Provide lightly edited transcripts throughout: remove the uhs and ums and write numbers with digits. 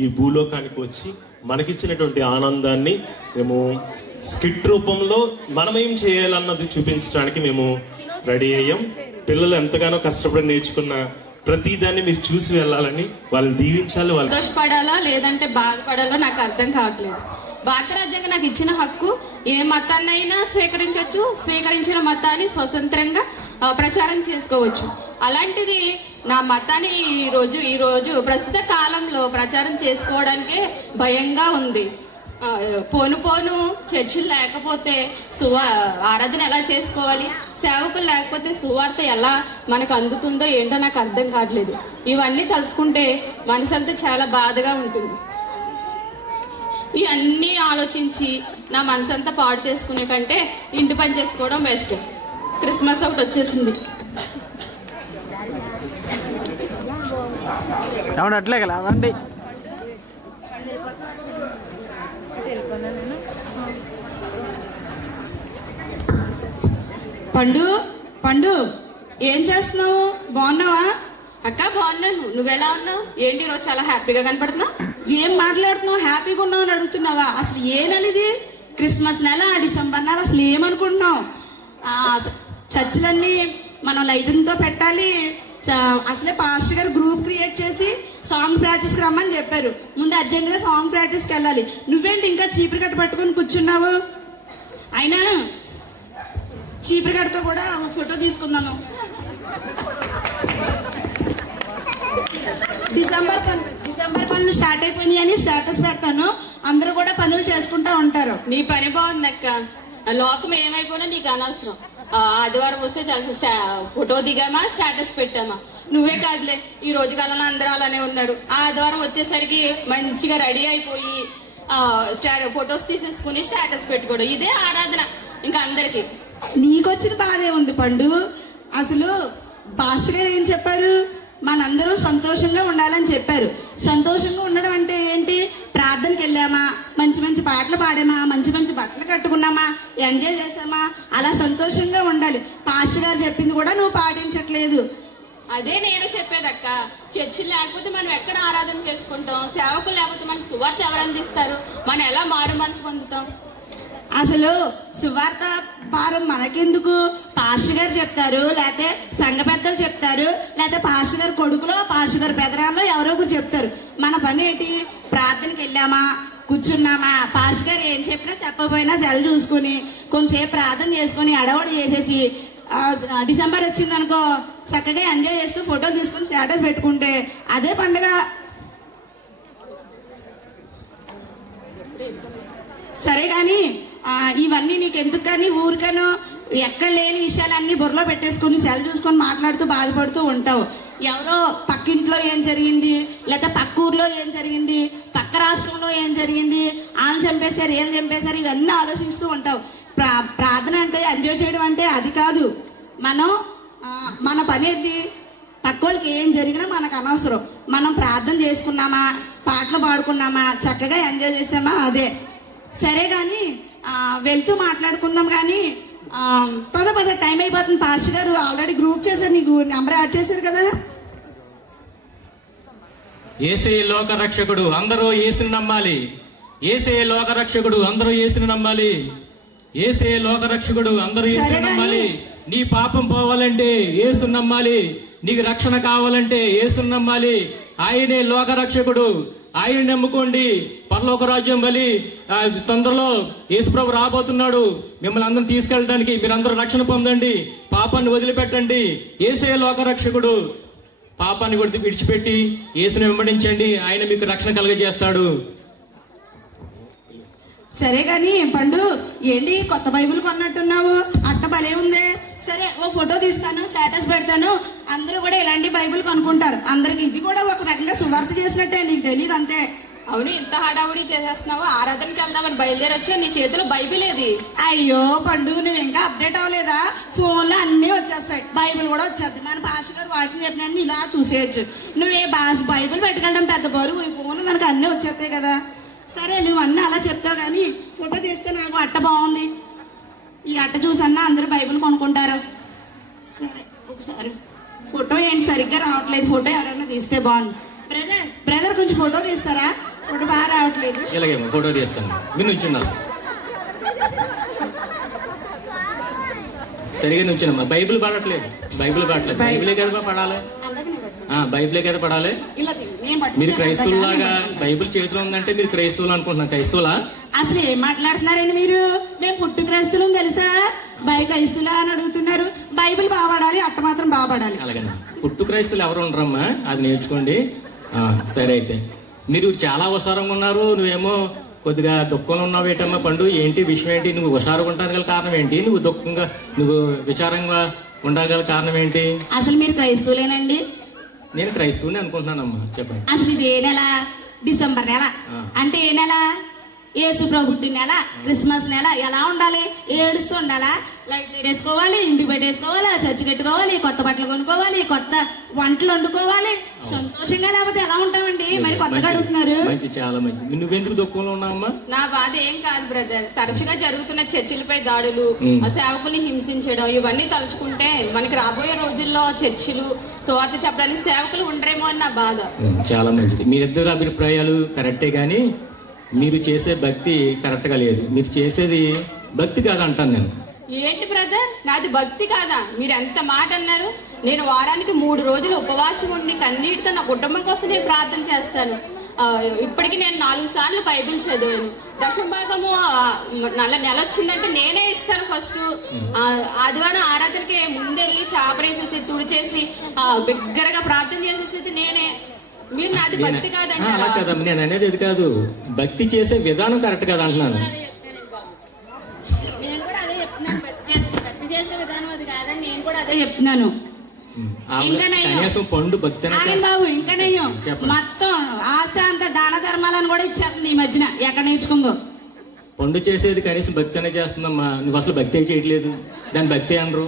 ఈ భూలోకానికి వచ్చి మనకిచ్చినటువంటి ఆనందాన్ని మేము స్కిట్ రూపంలో మనం ఏం చేయాలన్నది చూపించడానికి మేము రెడీ అయ్యాం. పిల్లలు ఎంతగానో కష్టపడి నేర్చుకున్న ప్రతిదాన్ని మీరు చూసి వెళ్ళాలని, వాళ్ళని దీవించాలి. వాళ్ళు సంతోషపడాలా లేదంటే బాధపడాలో నాకు అర్థం కావట్లేదు. భారత రాజ్యాంగం నాకు ఇచ్చిన హక్కు ఏ మతాన్నైనా స్వీకరించవచ్చు, స్వీకరించిన మతాన్ని స్వతంత్రంగా ప్రచారం చేసుకోవచ్చు. అలాంటిది నా మతాన్ని ఈరోజు ప్రస్తుత కాలంలో ప్రచారం చేసుకోవడానికే భయంగా ఉంది. పోను చర్చిలు లేకపోతే ఆరాధన ఎలా చేసుకోవాలి, సేవకులు లేకపోతే సువార్త ఎలా మనకు అందుతుందో ఏంటో నాకు అర్థం కావట్లేదు. ఇవన్నీ తలుచుకుంటే మనసంతా చాలా బాధగా ఉంటుంది. ఇవన్నీ ఆలోచించి నా మనసంతా పాడు చేసుకునే కంటే ఇంటి పని చేసుకోవడం బెస్ట్. క్రిస్మస్ ఒకటి వచ్చేసింది. అట్లే కదా అవండి. పండు ఏం చేస్తున్నావు? బాగున్నావా? అక్క బాగున్నాను. నువ్వెలా ఉన్నావు? ఏంటి ఈరోజు చాలా హ్యాపీగా కనపడుతున్నావు? ఏం మాట్లాడుతున్నావు? హ్యాపీగా ఉన్నావు అని అడుగుతున్నావా? అసలు ఏనది క్రిస్మస్ నెల, డిసెంబర్ నెల, అసలు ఏమనుకుంటున్నావు? చర్చిలన్నీ మనం లైటింగ్తో పెట్టాలి. అసలే పాస్టర్ గారు గ్రూప్ క్రియేట్ చేసి సాంగ్ ప్రాక్టీస్కి రమ్మని చెప్పారు. ముందు అర్జెంటుగా సాంగ్ ప్రాక్టీస్కి వెళ్ళాలి. నువ్వేంటి ఇంకా చీపురు కట్ట పట్టుకొని కూర్చున్నావు? అయినా చీపురు కట్టతో కూడా ఫోటో తీసుకుందాము. డిసెంబర్ పనులు స్టార్ట్ అయిపోయినాయి అని స్టేటస్ పెడతాను. అందరూ కూడా పనులు చేసుకుంటా ఉంటారు. నీ పని బాగుంది అక్క. లోకం ఏమైపోయినా నీకు అనవసరం. ఆదివారం వస్తే ఫోటో దిగామా, స్టేటస్ పెట్టామా. నువ్వే కాదులే, ఈ రోజు కాలంలో అందరూ అలానే ఉన్నారు. ఆదివారం వచ్చేసరికి మంచిగా రెడీ అయిపోయి ఫొటోస్ తీసేసుకుని స్టేటస్ పెట్టుకోవడం, ఇదే ఆరాధన ఇంకా అందరికి. నీకొచ్చిన బాధే ఉంది పండు. అసలు పాస్టర్ గారు ఏం చెప్పారు? మనందరూ సంతోషంగా ఉండాలని చెప్పారు. సంతోషంగా ఉండడం అంటే ఏంటి? ప్రార్థనకి వెళ్ళామా, మంచి మంచి పాటలు పాడామా, మంచి మంచి బట్టలు కట్టుకున్నామా, ఎంజాయ్ చేసామా, అలా సంతోషంగా ఉండాలి. పాస్టర్ గారు చెప్పింది కూడా నువ్వు పాటించట్లేదు. అదే నేను చెప్పేదక్క. చర్చిలు లేకపోతే మనం ఎక్కడ ఆరాధన చేసుకుంటాం? సేవకులు లేకపోతే మనకు సువార్త ఎవరు అందిస్తారు? మనం ఎలా మారు మనసు పొందుతాం? అసలు సువార్త భారం మనకెందుకు? పాస్టర్ గారు చెప్తారు, లేకపోతే సంఘ పెద్దలు చెప్తారు, లేకపోతే పాస్టర్ గారు కొడుకులో, పాస్టర్ గారు పెదరాల్లో ఎవరో ఒకరు చెప్తారు. మన పని ఏంటి? ప్రార్థనకి వెళ్ళామా, కూర్చున్నామా, పాస్టర్ గారు ఏం చెప్పినా చెప్పకపోయినా సెల్ చూసుకుని కొంచెంసేపు ప్రార్థన చేసుకుని అడవడి చేసేసి డిసెంబర్ వచ్చిందనుకో చక్కగా ఎంజాయ్ చేస్తూ ఫోటోలు తీసుకుని స్టేటస్ పెట్టుకుంటే అదే పండుగ. సరే కానీ ఇవన్నీ నీకు ఎందుకు? కానీ ఊరికనో ఎక్కడ లేని విషయాలన్నీ బుర్రలో పెట్టేసుకుని సెల్ చూసుకొని మాట్లాడుతూ బాధపడుతూ ఉంటావు. ఎవరో పక్కింట్లో ఏం జరిగింది, లేకపోతే పక్క ఊర్లో ఏం జరిగింది, పక్క రాష్ట్రంలో ఏం జరిగింది, వాళ్ళని చంపేశారు, ఏం చంపేశారు, ఇవన్నీ ఆలోచిస్తూ ఉంటావు. ప్రార్థన అంటే ఎంజాయ్ చేయడం అంటే అది కాదు. మన పని ఏంటి? పక్క వాళ్ళకి ఏం జరిగినా మనకు అనవసరం. మనం ప్రార్థన చేసుకున్నామా, పాటలు పాడుకున్నామా, చక్కగా ఎంజాయ్ చేసామా, అదే. సరే కానీ వెళ్తూ మాట్లాడుకుందాం. కానీ పద టైం అయిపోతుంది. పాస్టర్ గారు ఆల్రెడీ గ్రూప్ చేశారు, నీకు నెంబర్ యాడ్ చేశారు కదా. యేసే లోక రక్షకుడు, అందరూ యేసుని నమ్మాలి. యేసే లోక రక్షకుడు, అందరూ యేసుని నమ్మాలి. యేసే లోక రక్షకుడు, అందరూ యేసుని నమ్మాలి. నీ పాపం పోవాలంటే యేసుని నమ్మాలి. నీకు రక్షణ కావాలంటే యేసుని నమ్మాలి. ఆయనే లోక రక్షకుడు. ఆయన నమ్ముకోండి, పరలోక రాజ్యం బలి తొందరలో యేసుప్రభు రాబోతున్నాడు. మిమ్మల్ని అందరం తీసుకెళ్ళడానికి మీరందరూ రక్షణ పొందండి, పాపాన్ని వదిలిపెట్టండి. యేసే లోక రక్షకుడు. పాపాన్ని విడిచిపెట్టి యేసుని వెంబడించండి, ఆయన మీకు రక్షణ కలుగజేస్తాడు. సరే కానీ పండు, ఏంటి కొత్త బైబిల్ కొన్నట్టున్నావు? అట్ట భలే ఉందే. సరే ఓ ఫోటో తీస్తాను, స్టేటస్ పెడతాను. అందరూ కూడా ఇలాంటి బైబిల్ కొనుక్కుంటారు. అందరికి ఇది కూడా ఒక రకంగా సువార్త చేసినట్టే, నీకు తెలియదు అంతే. అవును, ఇంత హడావుడి చేసేస్తున్నావు. ఆరాధనకి వెళ్దామని బయలుదేరి వచ్చా, నీ చేతిలో బైబిల్ ఏది? అయ్యో పండు, నువ్వు ఇంకా అప్డేట్ అవ్వలేదా? ఫోన్లో అన్నీ వచ్చేస్తాయి, బైబిల్ కూడా వచ్చేది. మన పాస్టర్ గారు వాకింగ్ చెప్పినట్టు ఇలా చూసేయచ్చు. నువ్వే బైబిల్ పెట్టుకెళ్ళడం పెద్ద బరువు. ఈ ఫోన్ దానికి అన్నీ వచ్చేస్తాయి కదా. సరే నువ్వు అన్నీ అలా చెప్తావు కానీ ఫోటో తీస్తే నాకు అట్ట బాగుంది. ఈ అట్ట చూసన్నా అందరూ బైబిల్ కొనుక్కుంటారు. సరే ఒకసారి ఫోటో ఏంటి సరిగ్గా రావట్లేదు, ఫోటో ఎవరైనా తీస్తే బాగుంది. బ్రదర్ కొంచెం ఫోటో తీస్తారా? ఇప్పుడు బాగా రావట్లేదు. ఇలాగేమో ఫోటో తీస్తాను, మీరు నుంచున్నారు. సరిగా నుంచున్నామ్మా. బైబిల్ పడట్లేదు, బైబిల్ పడట్లేదు. బైబిలే కదా పడాలి, బైబిలే కదా పడాలి. ఇలా తిను, నేను పట్టుకుంటాను. మీరు క్రైస్తవులాగా బైబిల్ చేతిలో ఉందంటే మీరు క్రైస్తవులు అనుకుంటున్నాను. క్రైస్తవులా? అసలు ఏం మాట్లాడుతున్నారండి మీరు? మేము పుట్టు క్రైస్తులం తెలుసా? క్రైస్తులా అని అడుగుతున్నారు. బైబిల్ బాగుపడాలి, అట్ట మాత్రం బాగుపడాలి. అలాగని పుట్టు క్రైస్తువులు ఎవరు ఉండరమ్మా, అది నేర్చుకోండి. సరే అయితే మీరు చాలా హుషారంగా ఉన్నారు, నువ్వేమో కొద్దిగా దుఃఖంలో ఉన్నావు. ఏంటమ్మా పండు, ఏంటి విషయం ఏంటి? నువ్వు హుషారుగా ఉండగల కారణం ఏంటి? నువ్వు దుఃఖంగా, నువ్వు విచారంగా ఉండగల కారణం ఏంటి? అసలు మీరు క్రైస్తవులేనండి? నేను క్రైస్తవుని అనుకుంటున్నానమ్మా, చెప్పండి. అసలు ఇది ఏ నెల? డిసెంబర్ నెల. అంటే ఏ నెల? యేసు ప్రభు పుట్టిన నెల, క్రిస్మస్ నెల. ఎలా ఉండాలి? ఏడుస్తూ ఉండాలా? లైట్లు వేసుకోవాలి, ఇంటికి పెట్టేసుకోవాలి, చర్చి కట్టుకోవాలి, కొత్త బట్టలు కొనుక్కోవాలి, కొత్త వంటలు వండుకోవాలి. సంతోషంగా లేకపోతే ఎలా ఉంటామండి? మరి కొత్తగా అడుగుతున్నారు. మంచి, చాలా మంచి. నువ్వెందుకు దుఃఖంలో ఉన్నావమ్మా? నా బాధ ఏం కాదు బ్రదర్, తరచుగా జరుగుతున్న చర్చిలపై దాడులు, సేవకుల్ని హింసించడం, ఇవన్నీ తలుచుకుంటే మనకి రాబోయే రోజుల్లో చర్చిలు సువార్త చెప్పడానికి సేవకులు ఉండరేమో అని నా బాధ. చాలా మంచిది. మీరిద్దరు అభిప్రాయాలు కరెక్టే, కానీ మీరు చేసే భక్తి కరెక్ట్ గా లేదు. మీరు చేసేది భక్తి కాదు అంటాను నేను. ఏంటి బ్రదర్, నాది భక్తి కాదా? మీరు ఎంత మాట అన్నారు. నేను వారానికి 3 రోజులు ఉపవాసం ఉండి కన్నీటితో నా కుటుంబం కోసం నేను ప్రార్థన చేస్తాను. ఇప్పటికి నేను 4 సార్లు బైబిల్ చదివాను. దశభాగము నెల వచ్చిందంటే నేనే ఇస్తాను. ఫస్ట్ ఆదివారం ఆరాధనకి ముందెళ్ళి చాపరేసేసి తుడిచేసి బిగ్గరగా ప్రార్థన చేసేసి నేనే. మీరు నాది భక్తి కాదంటారా? అలా కదమ్మా, నేను అనేది ఇది కాదు. భక్తి చేసే విధానం కరెక్ట్ కాదు అంటున్నాను. నేను కూడా అదే చెప్తున్నాను. భక్తి చేసే విధానం అది కాదని నేను కూడా అదే చెప్తున్నాను. కనీసం పండు భక్తి బాబు ఇంకా నయ్యం మొత్తం ఆస్తి అంతా దాన ధర్మాలను కూడా ఇచ్చేస్తుంది ఈ మధ్యన. ఎక్కడ నేర్చుకుందో? పండు చేసేది కనీసం భక్తి అనే చేస్తుందమ్మా. నువ్వు అసలు భక్తి చేయట్లేదు, దాని భక్తి అనరు.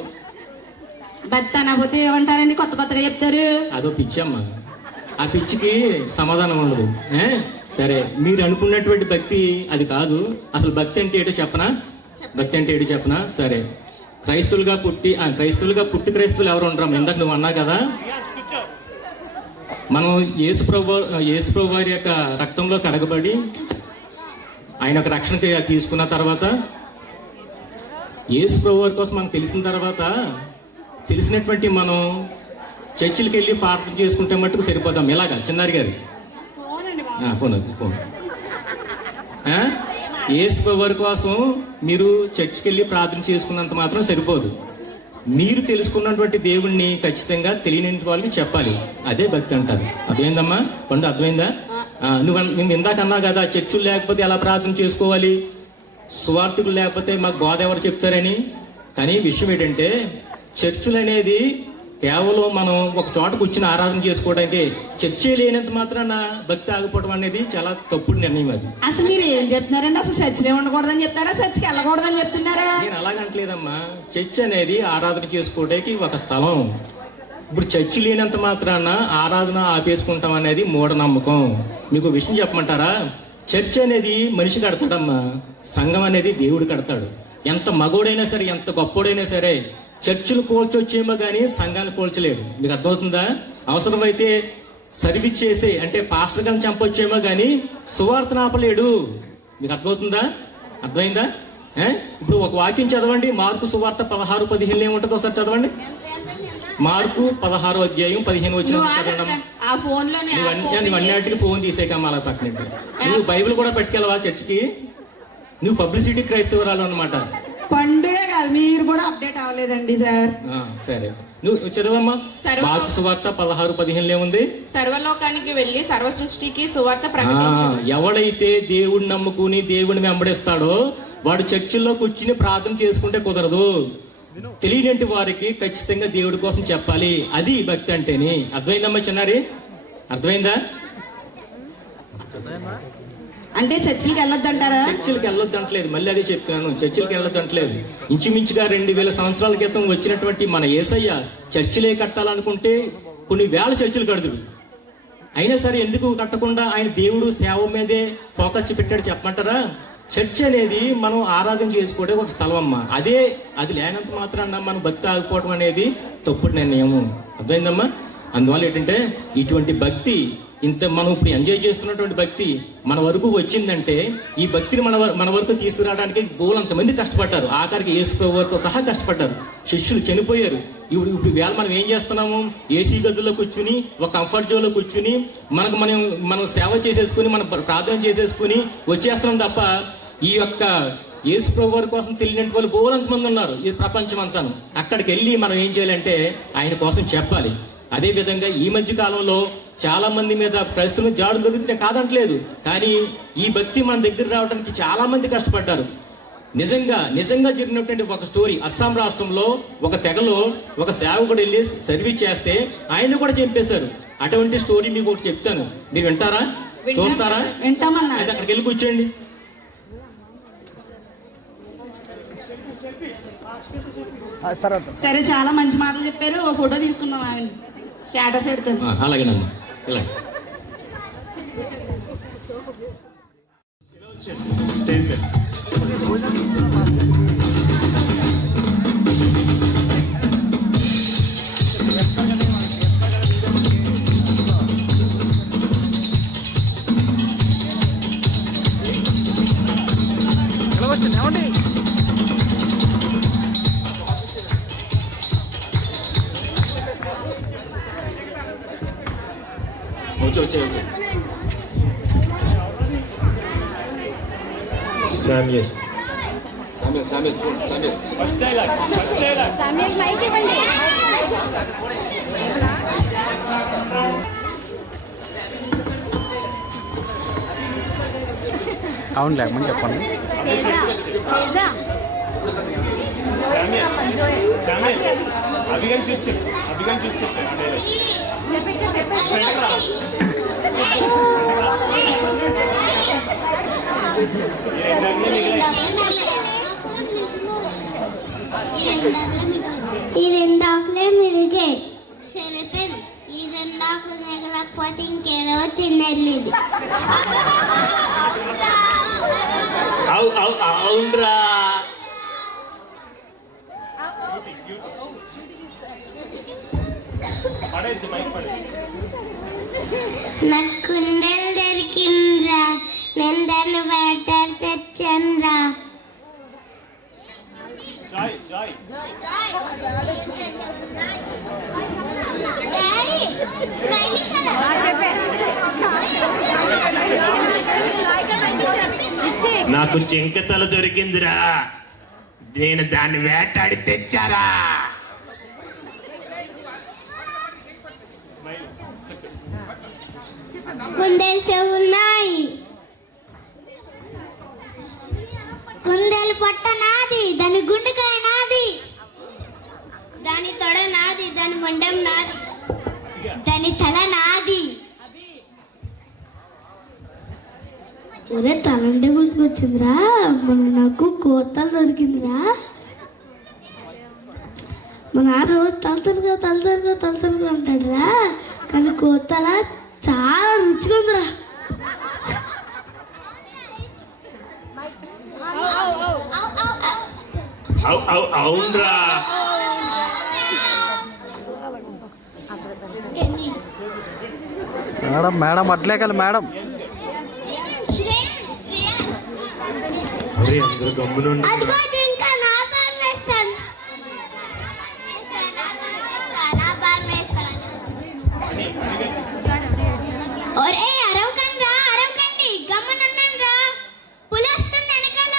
భక్తి అనకపోతే ఏమంటారండి? కొత్త కొత్తగా చెప్తారు. అదో పిచ్చమ్మా, ఆ పిచ్చికి సమాధానం ఉండదు. సరే, మీరు అనుకున్నటువంటి భక్తి అది కాదు. అసలు భక్తి అంటే ఏంటో చెప్పనా? భక్తి అంటే ఏంటో చెప్పనా? సరే, క్రైస్తవులుగా పుట్టి క్రైస్తవులు ఎవరు ఉండరు. ఇందాక నువ్వు అన్నా కదా, మనం యేసు ప్రభు వారి యొక్క రక్తంలో కడగబడి ఆయన యొక్క రక్షణ తీసుకున్న తర్వాత, యేసు ప్రభు వారి కోసం మనకు తెలిసిన తర్వాత, తెలిసినటువంటి మనం చర్చిలకు వెళ్ళి ప్రార్థన చేసుకుంటే మట్టుకు సరిపోతాం. ఎలాగా చిన్నారి గారు? ఫోన్ యేసు ప్రభు వారి కోసం మీరు చర్చికి వెళ్ళి ప్రార్థన చేసుకున్నంత మాత్రం సరిపోదు. మీరు తెలుసుకున్నటువంటి దేవుణ్ణి ఖచ్చితంగా తెలియని వాళ్ళకి చెప్పాలి. అదే భక్తి అంటారు. అర్థమైందమ్మా పండు? అర్థమైందా? నువ్వు ఇందాక అన్నా కదా, చర్చిలు లేకపోతే ఎలా ప్రార్థన చేసుకోవాలి, సువార్థికులు లేకపోతే మాకు బోధ ఎవరు చెప్తారని. కానీ విషయం ఏంటంటే, చర్చిలు అనేది కేవలం మనం ఒక చోట కూర్చుని ఆరాధన చేసుకోవడానికి, చర్చే లేనంత మాత్రాన భక్తి ఆగిపోవడం అనేది చాలా తప్పుడు నిర్ణయం. అది అసలు మీరు ఏం చెప్తున్నారండి? అసలు చర్చిలే ఉండకూడదని చెప్తారా, చర్చికి వెళ్ళకూడదని చెప్తున్నారా? నేను అలాగంటలేదమ్మా. చర్చ్ అనేది ఆరాధన చేసుకోవడానికి ఒక స్థలం. ఇప్పుడు చర్చి లేనంత మాత్రాన ఆరాధన ఆపేసుకుంటాం అనేది మూఢనమ్మకం. మీకు విషయం చెప్పమంటారా? చర్చ్ అనేది మనిషి కడతాడమ్మా, సంఘం అనేది దేవుడు కడతాడు. ఎంత మగోడైనా సరే, ఎంత గొప్పోడైనా సరే, చర్చిలు పోల్చొచ్చేమో కానీ సంఘాన్ని పోల్చలేడు. మీకు అర్థమవుతుందా? అవసరమైతే సర్వీస్ చేసే అంటే పాస్టర్ గారిని చంపొచ్చేమో కానీ సువార్తను ఆపలేడు. మీకు అర్థమవుతుందా? అర్థమైందా? ఇప్పుడు ఒక వాక్యం చదవండి. మార్కు సువార్త 16:15 ఏముంటుందో ఒకసారి చదవండి. మార్కు 16వ అధ్యాయం 15 వచ్చిన అన్నిటికి ఫోన్ తీసేకమ్మా అలా పక్కన. నువ్వు బైబిల్ కూడా పెట్టుకెళ్ళవా చర్చికి? నువ్వు పబ్లిసిటీ క్రైస్తవురాలు అన్నమాట. పండుగ కాదు, మీరు కూడా అప్డేట్ అవ్వలేదండి సార్. సరే, నువ్వు చదవమ్మా. మార్కు సువార్త 16:15 ఏముంది? సర్వలోకానికి వెళ్ళి సర్వ సృష్టికి సువార్త ప్రకటించుము. ఎవడైతే దేవుడిని నమ్ముకుని దేవుడిని వెంబడిస్తాడో వాడు చర్చిల్లో కూర్చుని ప్రార్థన చేసుకుంటే కుదరదు. తెలియని వారికి ఖచ్చితంగా దేవుడి కోసం చెప్పాలి. అది భక్తి అంటేని. అర్థమైందమ్మా చిన్నారి? అర్థమైందా? అంటే చర్చిలకు వెళ్ళొద్దంటారా? చర్చిలకు వెళ్ళొద్దంటలేదు, మళ్ళీ అదే చెప్తున్నాను. చర్చిలకు వెళ్ళొద్దంటలేదు. ఇంచుమించుగా 2000 సంవత్సరాల క్రితం వచ్చినటువంటి మన యేసయ్య చర్చిలే కట్టాలనుకుంటే కొన్ని వేల చర్చిలు కడుదుడు. అయినా సరే ఎందుకు కట్టకుండా ఆయన దేవుడు సేవ మీదే ఫోకస్ పెట్టాడు చెప్పమంటారా? చర్చ్ అనేది మనం ఆరాధన చేసుకోవడం ఒక స్థలం అమ్మా. అది లేనంత మాత్రాన మనం భక్తి ఆగిపోవడం అనేది తప్పుడు నిర్ణయము. అర్థమైందమ్మా? అందువల్ల ఏంటంటే ఇటువంటి భక్తి ఇంత మనం ఇప్పుడు ఎంజాయ్ చేస్తున్నటువంటి భక్తి మన వరకు వచ్చిందంటే ఈ భక్తిని మన వరకు తీసుకురావడానికి బోలంతమంది కష్టపడ్డారు. ఆఖరికి యేసు ప్రభు వరకు సహా కష్టపడ్డారు. శిష్యులు చనిపోయారు. ఇప్పుడు వేళ మనం ఏం చేస్తున్నాము? ఏసీ గదుల్లో కూర్చుని ఒక కంఫర్ట్ జోన్లో కూర్చుని మనం సేవ చేసేసుకుని మనం ప్రార్థన చేసేసుకుని వచ్చేస్తున్నాం తప్ప ఈ యొక్క యేసు ప్రభు వారి కోసం తెలియని వాళ్ళు బోలంతమంది ఉన్నారు ఈ ప్రపంచం అంతాను. అక్కడికి వెళ్ళి మనం ఏం చేయాలంటే ఆయన కోసం చెప్పాలి. అదే విధంగా ఈ మధ్య కాలంలో చాలా మంది మీద పరిస్థితులు జాడులు దొరుకుతున్నాయి కాదంటలేదు, కానీ ఈ భక్తి మన దగ్గర రావడానికి చాలా మంది కష్టపడ్డారు. నిజంగా జరిగినటువంటి ఒక స్టోరీ, అస్సాం రాష్ట్రంలో ఒక తెగలో ఒక సేవకుడు వెళ్ళి సర్వీస్ చేస్తే ఆయన కూడా చంపేశారు. అటువంటి స్టోరీ మీకు ఒకటి చెప్తాను, మీరు వింటారా? చూస్తారా? వింటామన్నా. అయితే అక్కడికి వెళ్ళి కూర్చోండి. సరే, చాలా మంచి మాటలు చెప్పారు. ఓ ఫోటో తీసుకున్నాం, ఆగండి, స్టేటస్ పెడతాను. అలాగేనమ్మా, ఇలా స్టేజ్ మీద వచ్చే శామ్యూల్ మైక్ ఇవ్వండి. అవును లేమని చెప్పండి. అభిగం చూస్తే ఈ రెండాకులే మిరిగే సరిపోయింది. ఈ రెండాకులు మిగలకపోతే ఇంకేదో తినేది. అవునరా నాకు కుండలు దొరికిందిరా, నేను దాన్ని వాటర్ తెచ్చానురా. నాకు జింకతల దొరికిందిరా, నేను దాన్ని వేటాడి తెచ్చారా. కుందేలు చెవున్నాయి, కుందేలు పొట్ట నాది, దాని గుండెకాయ నాది, దాని తొడ నాది, దాని మొండెం నాది, దాని తల నాది. ఒరే తలంటే గుర్తుకొచ్చిందిరా, మన నాకు కోతలు దొరికిందిరా. మా నాన్న రోజు తలతనుగా అంటాడురా, కానీ కోతల చాలా రుచిగా ఉందిరా. అవునరా మేడం అట్లేకాలి మేడం. అందరూ గమ్మునుండి అరవకండి, గమ్మనున్నాను, పులి వస్తుంది వెనకాల.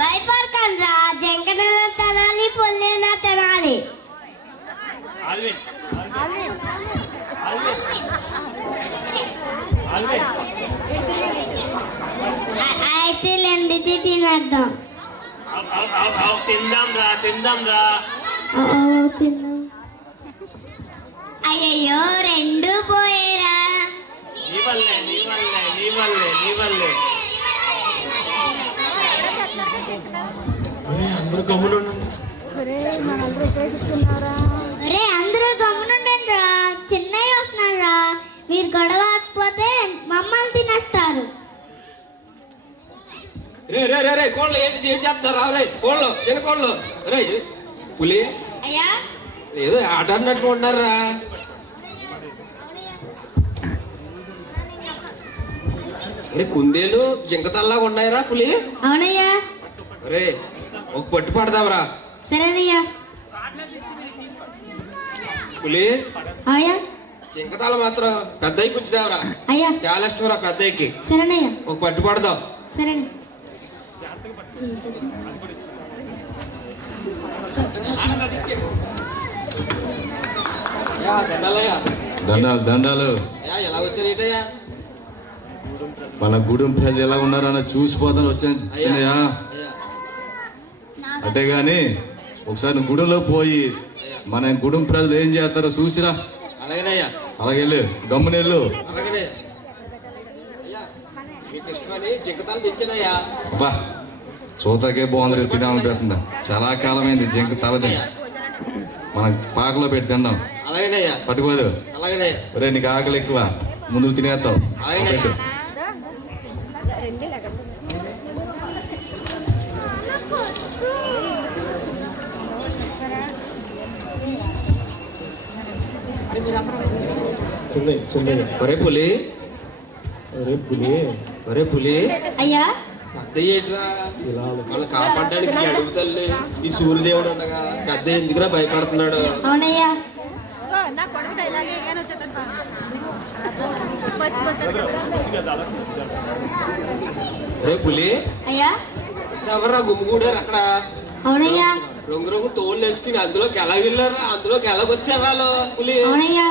భయపడకండి, జంకన తినాలి, పుల్లిన తినాలి. అయితే లెండితే తినేద్దాం. తిందాం రా. అయ్యయ్యో, రెండు పోయేరా. నీ వల్లే అందరూ గమ్మునుండండి. ఒరే అందరూ గమనుండండి రా, చిన్నయ్య వస్తున్నాడు రా. మీరు గొడవ ఆకపోతే మమ్మల్ని తినేస్తారు. రే రే రే రే కోళ్ళు ఏంటి ఏం చేస్తున్నారు రే కోళ్ళు చిన్న కోళ్ళు రే పులి అయ్యా ఏదో ఆట అన్నట్టు ఉన్నారా రే కుందేలు జింకతల్లాగా ఉన్నాయిరా పులి అవునయ్యా రే ఒక పట్టు పడదాంరా సరేనయ్యా పులి అయ్యా జింకతల మాత్రం పెద్దయి పుంచుదావరా అయ్యా చాలా ఇష్టం రా పెద్దయ్యకి సరేనయ్యా ఒక పట్టు పడదాం సరేనే దండాలయ్యా దండాలు దండాలు ఎలా వచ్చారు ఏంటయ్యా మన గూడెం ప్రజలు ఎలా ఉన్నారన్న చూసిపోతాను వచ్చాను చిన్నయ్య. అయ్యా అంటే గాని ఒకసారి నువ్వు గుడిలో పోయి మన గూడెం ప్రజలు ఏం చేస్తారో చూసిరా. అలాగేనయ్యా అలాగే వెళ్ళు గమ్మునెళ్ళు. అలాగనే అయ్యా మీకు ఇష్టమని జింకతాలు తెచ్చానయ్యా అబ్బా చూతాకే బాగుంది తినాలని పెట్టిందా చాలా కాలమైంది జింక తలది మన పాకలో పెట్టి తిన్నాం. అలాగేనయ్యా పట్టుకోదు అలాగేనయ్యా ఒరే నీకు ఆకలి ఎక్కువ ముందు తినేస్తావు పెట్టు. చిన్నయ్య ఒరే పులి అరే పులి ఒరే పులి అయ్యా పెద్ద ఏంట్రా వాళ్ళు కాపాడడానికి ఈ అడుగు తల్లి ఈ సూర్యదేవుడు ఉండగా పెద్ద ఎందుకురా భయపడుతున్నాడు అవునయ్యా ఒరే పులి అయ్యా ఎవరా గుమ్మిగూడారు అక్కడ అవునయ్యా రంగు రంగు తోళ్ళు వేసుకుని అందులోకి ఎలా వెళ్ళారా అందులోకి ఎలాగొచ్చారు వాళ్ళు పులి అవునయ్యా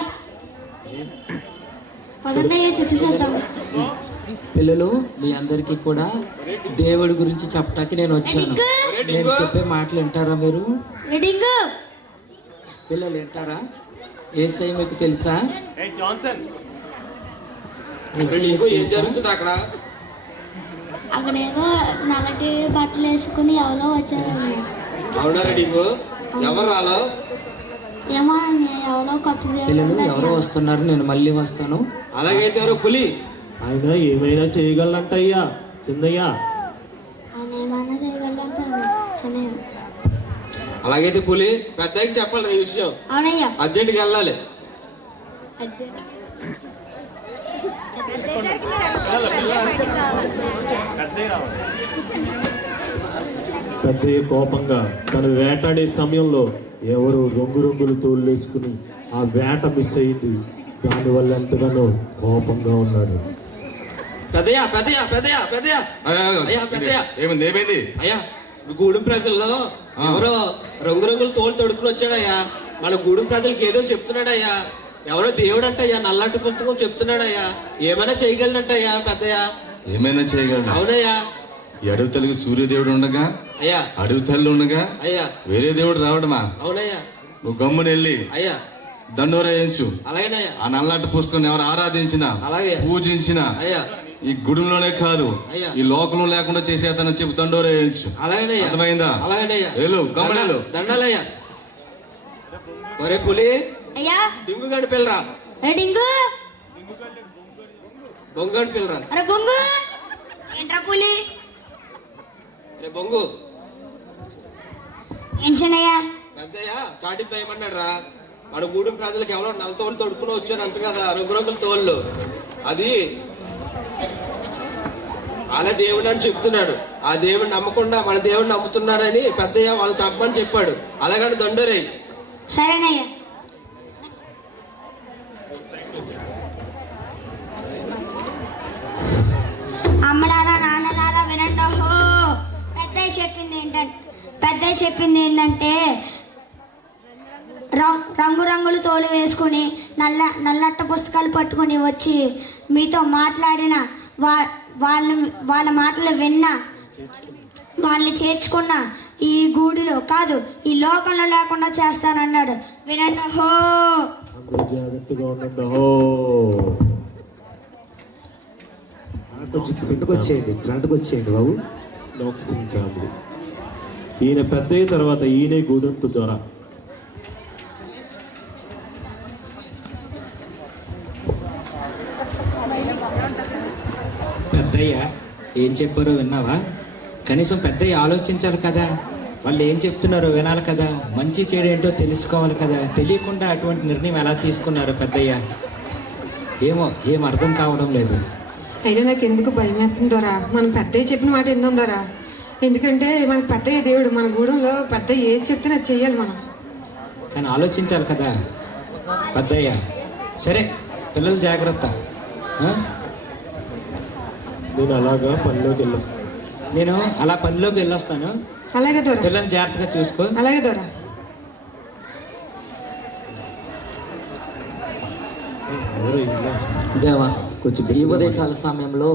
పదండయ్యా చూసేద్దాం పిల్లలు మీ అందరికీ కూడా దేవుడి గురించి చెప్పటానికి నేను వచ్చాను. నేను చెప్పే మాటలు వింటారా మీరు? రీడింగ్ పిల్లలు వింటారా? యేసయ్య మీకు తెలుసా? యేసయ్య మీకు ఏం తెలుసా? జరుగుతుంది అక్కడ అక్కడేదో నల్లటి బట్టలు వేసుకుని ఎవరో వచ్చారండి. అవునా రెడీంగు ఎవరు రాలో ఏమో అండి, ఎవరో కొత్త పిల్లలు దేవుడు ఎవరో వస్తున్నారు, నేను మళ్ళీ వస్తాను. అలాగైతే ఎవరో పులి ఆయన ఏమైనా చేయగలంటయ్యా చిన్నయ్య. ఆయన ఏమైనా చేయగలంటాను చెన్నయ్య. అలాగైతే పులి పెద్దకి చెప్పాలి ఈ విషయం అవునయ్యా అర్జెంట్కి వెళ్ళాలి పెద్దయ్య కోపంగా తను వేటాడే సమయంలో ఎవరు రంగురంగులు తోళ్ళేసుకుని ఆ వేట మిస్ అయింది. దానివల్ల ఎంతగానో కోపంగా ఉన్నాడు. పెద్దయ్యా పెద్దయ్యా పెద్దయ్యా పెద్దయ్యా అయ్యా పెద్దయ్యా ఏమైంది ఏమైంది? అయ్యా మీ గూడెం ప్రజల్లో ఎవరో రంగురంగులు తోలు తొడుకుని వచ్చాడయ్యా మన గూడెం ప్రజలకి ఏదో చెప్తున్నాడయ్యా ఎవరో దేవుడు అంటయ్యా నల్లటి పుస్తకం చెప్తున్నాడయ్యా ఏమైనా చేయగలనంటయ్యా పెద్దయ్యా ఏమైనా చేయగలరా? అవునయ్యా ఈ అడవి తల్లికి సూర్యదేవుడు ఉండగా అయ్యా అడవి తల్లి ఉండగా అయ్యా వేరే దేవుడు రావడమా? అవునయ్యా నువ్వు గమ్మున వెళ్ళి అయ్యా దండోర వేయించు. అలాగేనయ్యా ఆ నల్లటి పుస్తకం ఎవరు ఆరాధించినా అలాగే పూజించినా అయ్యా ఈ గుడిలోనే కాదు అయ్యా. ఈ లోకంలో లేకుండా చేసేతనని చెప్పి దండోర వేయించు. అలాగేనయ్యా అర్థమైందా? అలాగేనయ్యా వెళ్ళు గమ్మునెళ్ళు. దండాలయ్యా ఒరే పులి అయ్యా డింగు గండి పిల్లరా రీడింగ్ బొంగండి పిల్లరా అరే బొంగు ఏంట్రా పులి రే బొంగు ఏం చెన్నయ్య పెద్దయ్యా చాటింపు వేయమన్నాడు రా మన గూడెం ప్రజలకు ఎవరో నల్ల తోళ్ళు తొడుకుని వచ్చాడు అంట కదా రంగురంగుల తోళ్ళు అది అలా దేవుడు అని చెప్తున్నాడు ఆ దేవుడిని నమ్మకుండా మన దేవుడిని నమ్ముతున్నారని పెద్దయ్య వాళ్ళు చంపమని చెప్పాడు అలాగని దండోరే సరేనయ్యా అమ్మలారా నాన్నలారా వినండి. ఓహో పెద్దయ్య చెప్పింది ఏంటంటే రంగురంగులు తోలు వేసుకుని నల్లట్ట పుస్తకాలు పట్టుకొని వచ్చి మీతో మాట్లాడిన వాళ్ళ మాటలు విన్నా వాళ్ళని చేర్చుకున్న ఈ గూడిలో కాదు ఈ లోకంలో లేకుండా చేస్తానన్నాడు. వినండి. హో జాగ్రత్తగా ఉండండి. ఓ కొంచెం ఫ్రంట్కి వచ్చేయండి బాబు. నాక్సింగ్ ఫ్యామిలీ ఈయన పెద్దయ్య తర్వాత ఈయనే గూడెంపు ద్వారా పెద్దయ్య ఏం చెప్పారో విన్నావా? కనీసం పెద్దయ్య ఆలోచించాలి కదా, వాళ్ళు ఏం చెప్తున్నారో వినాలి కదా, మంచి చెడు ఏంటో తెలుసుకోవాలి కదా. తెలియకుండా అటువంటి నిర్ణయం ఎలా తీసుకున్నారు పెద్దయ్య? ఏమో ఏం అర్థం కావడం లేదు. అయినా నాకు ఎందుకు భయం వేస్తుంది దొరా. మనం పెద్దయ్య చెప్పిన మాట విందాం దొరా. ఎందుకంటే మనకు పెద్దయ్య దేవుడు, మన గూడెంలో పెద్దయ్య ఏది చెప్తే అది చెయ్యాలి మనం. కానీ ఆలోచించాలి కదా పెద్దయ్య. సరే పిల్లలు జాగ్రత్త. ఆ? నేను అలాగా పనిలోకి వెళ్ళొస్తాను. నేను అలా పనిలోకి వెళ్ళొస్తాను. అలాగే దొరా. పిల్లల్ని జాగ్రత్తగా చూసుకో. అలాగే దొరా. దేవా, కొంచెం ఈ ఉదయకాల సమయంలో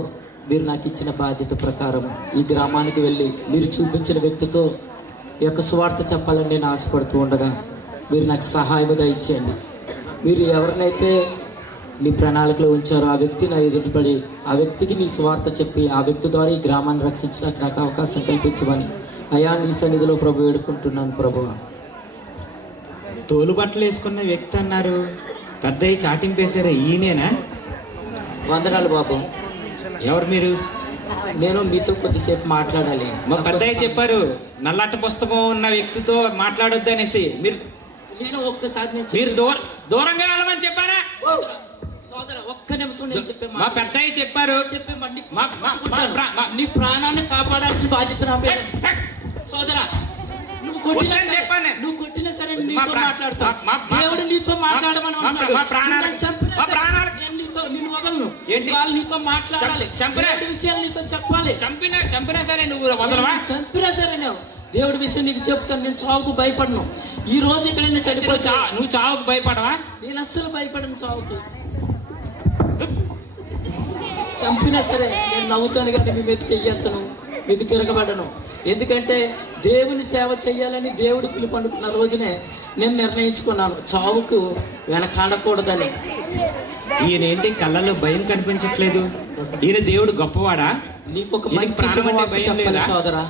మీరు నాకు ఇచ్చిన బాధ్యత ప్రకారం ఈ గ్రామానికి వెళ్ళి మీరు చూపించిన వ్యక్తితో ఈ యొక్క సువార్త చెప్పాలని నేను ఆశపడుతూ ఉండగా మీరు నాకు సహాయం దయచేయండి. మీరు ఎవరినైతే నీ ప్రణాళికలో ఉంచారో ఆ వ్యక్తి నా ఎదుటిపడి ఆ వ్యక్తికి నీ సువార్త చెప్పి ఆ వ్యక్తి ద్వారా ఈ గ్రామాన్ని రక్షించడానికి నాకు అవకాశం కల్పించమని అయా నీ సన్నిధిలో ప్రభు వేడుకుంటున్నాను. ప్రభు, తోలు బట్టలు వేసుకున్న వ్యక్తి అన్నారు, పెద్దయ్య చాటింపేశారా? ఈయనేనా? వందనాలు బాబు. ఎవరు మీరు? నేను మీతో కొద్దిసేపు మాట్లాడాలి. మా పెద్దయ్య చెప్పారు నల్లట్ట పుస్తకం ఉన్న వ్యక్తితో మాట్లాడొద్దు అనేసి. నేను ఒక్కసారి మీరు దూరంగా వెళ్ళమని చెప్పారా? ఒక్క నిమిషం నేను చెప్పే మా పెద్దయ్య చెప్పారు. నీ ప్రాణాన్ని కాపాడాల్సిన బాధ్యత నా పేరు. సోదరా, నువ్వు కొట్టినా చెప్పాను, నువ్వు కొట్టినా సరే నీతో మాట్లాడతా. దేవుడు నీతో మాట్లాడమని నిన్ను వదలను. వాళ్ళు నీతో మాట్లాడాలి, దేవుడి విషయాలు నీతో చెప్పాలి. చంపినా సరే నువ్వు వదలవా? చంపినా సరే దేవుడి విషయం నీకు చెప్తాను. నేను చావుకు భయపడను. ఈ రోజు ఎక్కడైనా చనిపో. నువ్వు చావుకు భయపడవా? నేను అస్సలు భయపడను చావుకి. చంపినా సరే నేను నవ్వుతాను, కానీ మీ మీద చెయ్యను, మీకు తిరగబడను. ఎందుకంటే దేవుని సేవ చేయాలని దేవుడు పిలుపు అనుకున్న రోజునే నేను నిర్ణయించుకున్నాను చావుకు వెనకాడకూడదని. ఈయనేంటి కళ్ళలో భయం కనిపించట్లేదు? ఈయన దేవుడు గొప్పవాడా? నీకు ఒక మంచి శుభవార్త చెప్పాలి సోదరా.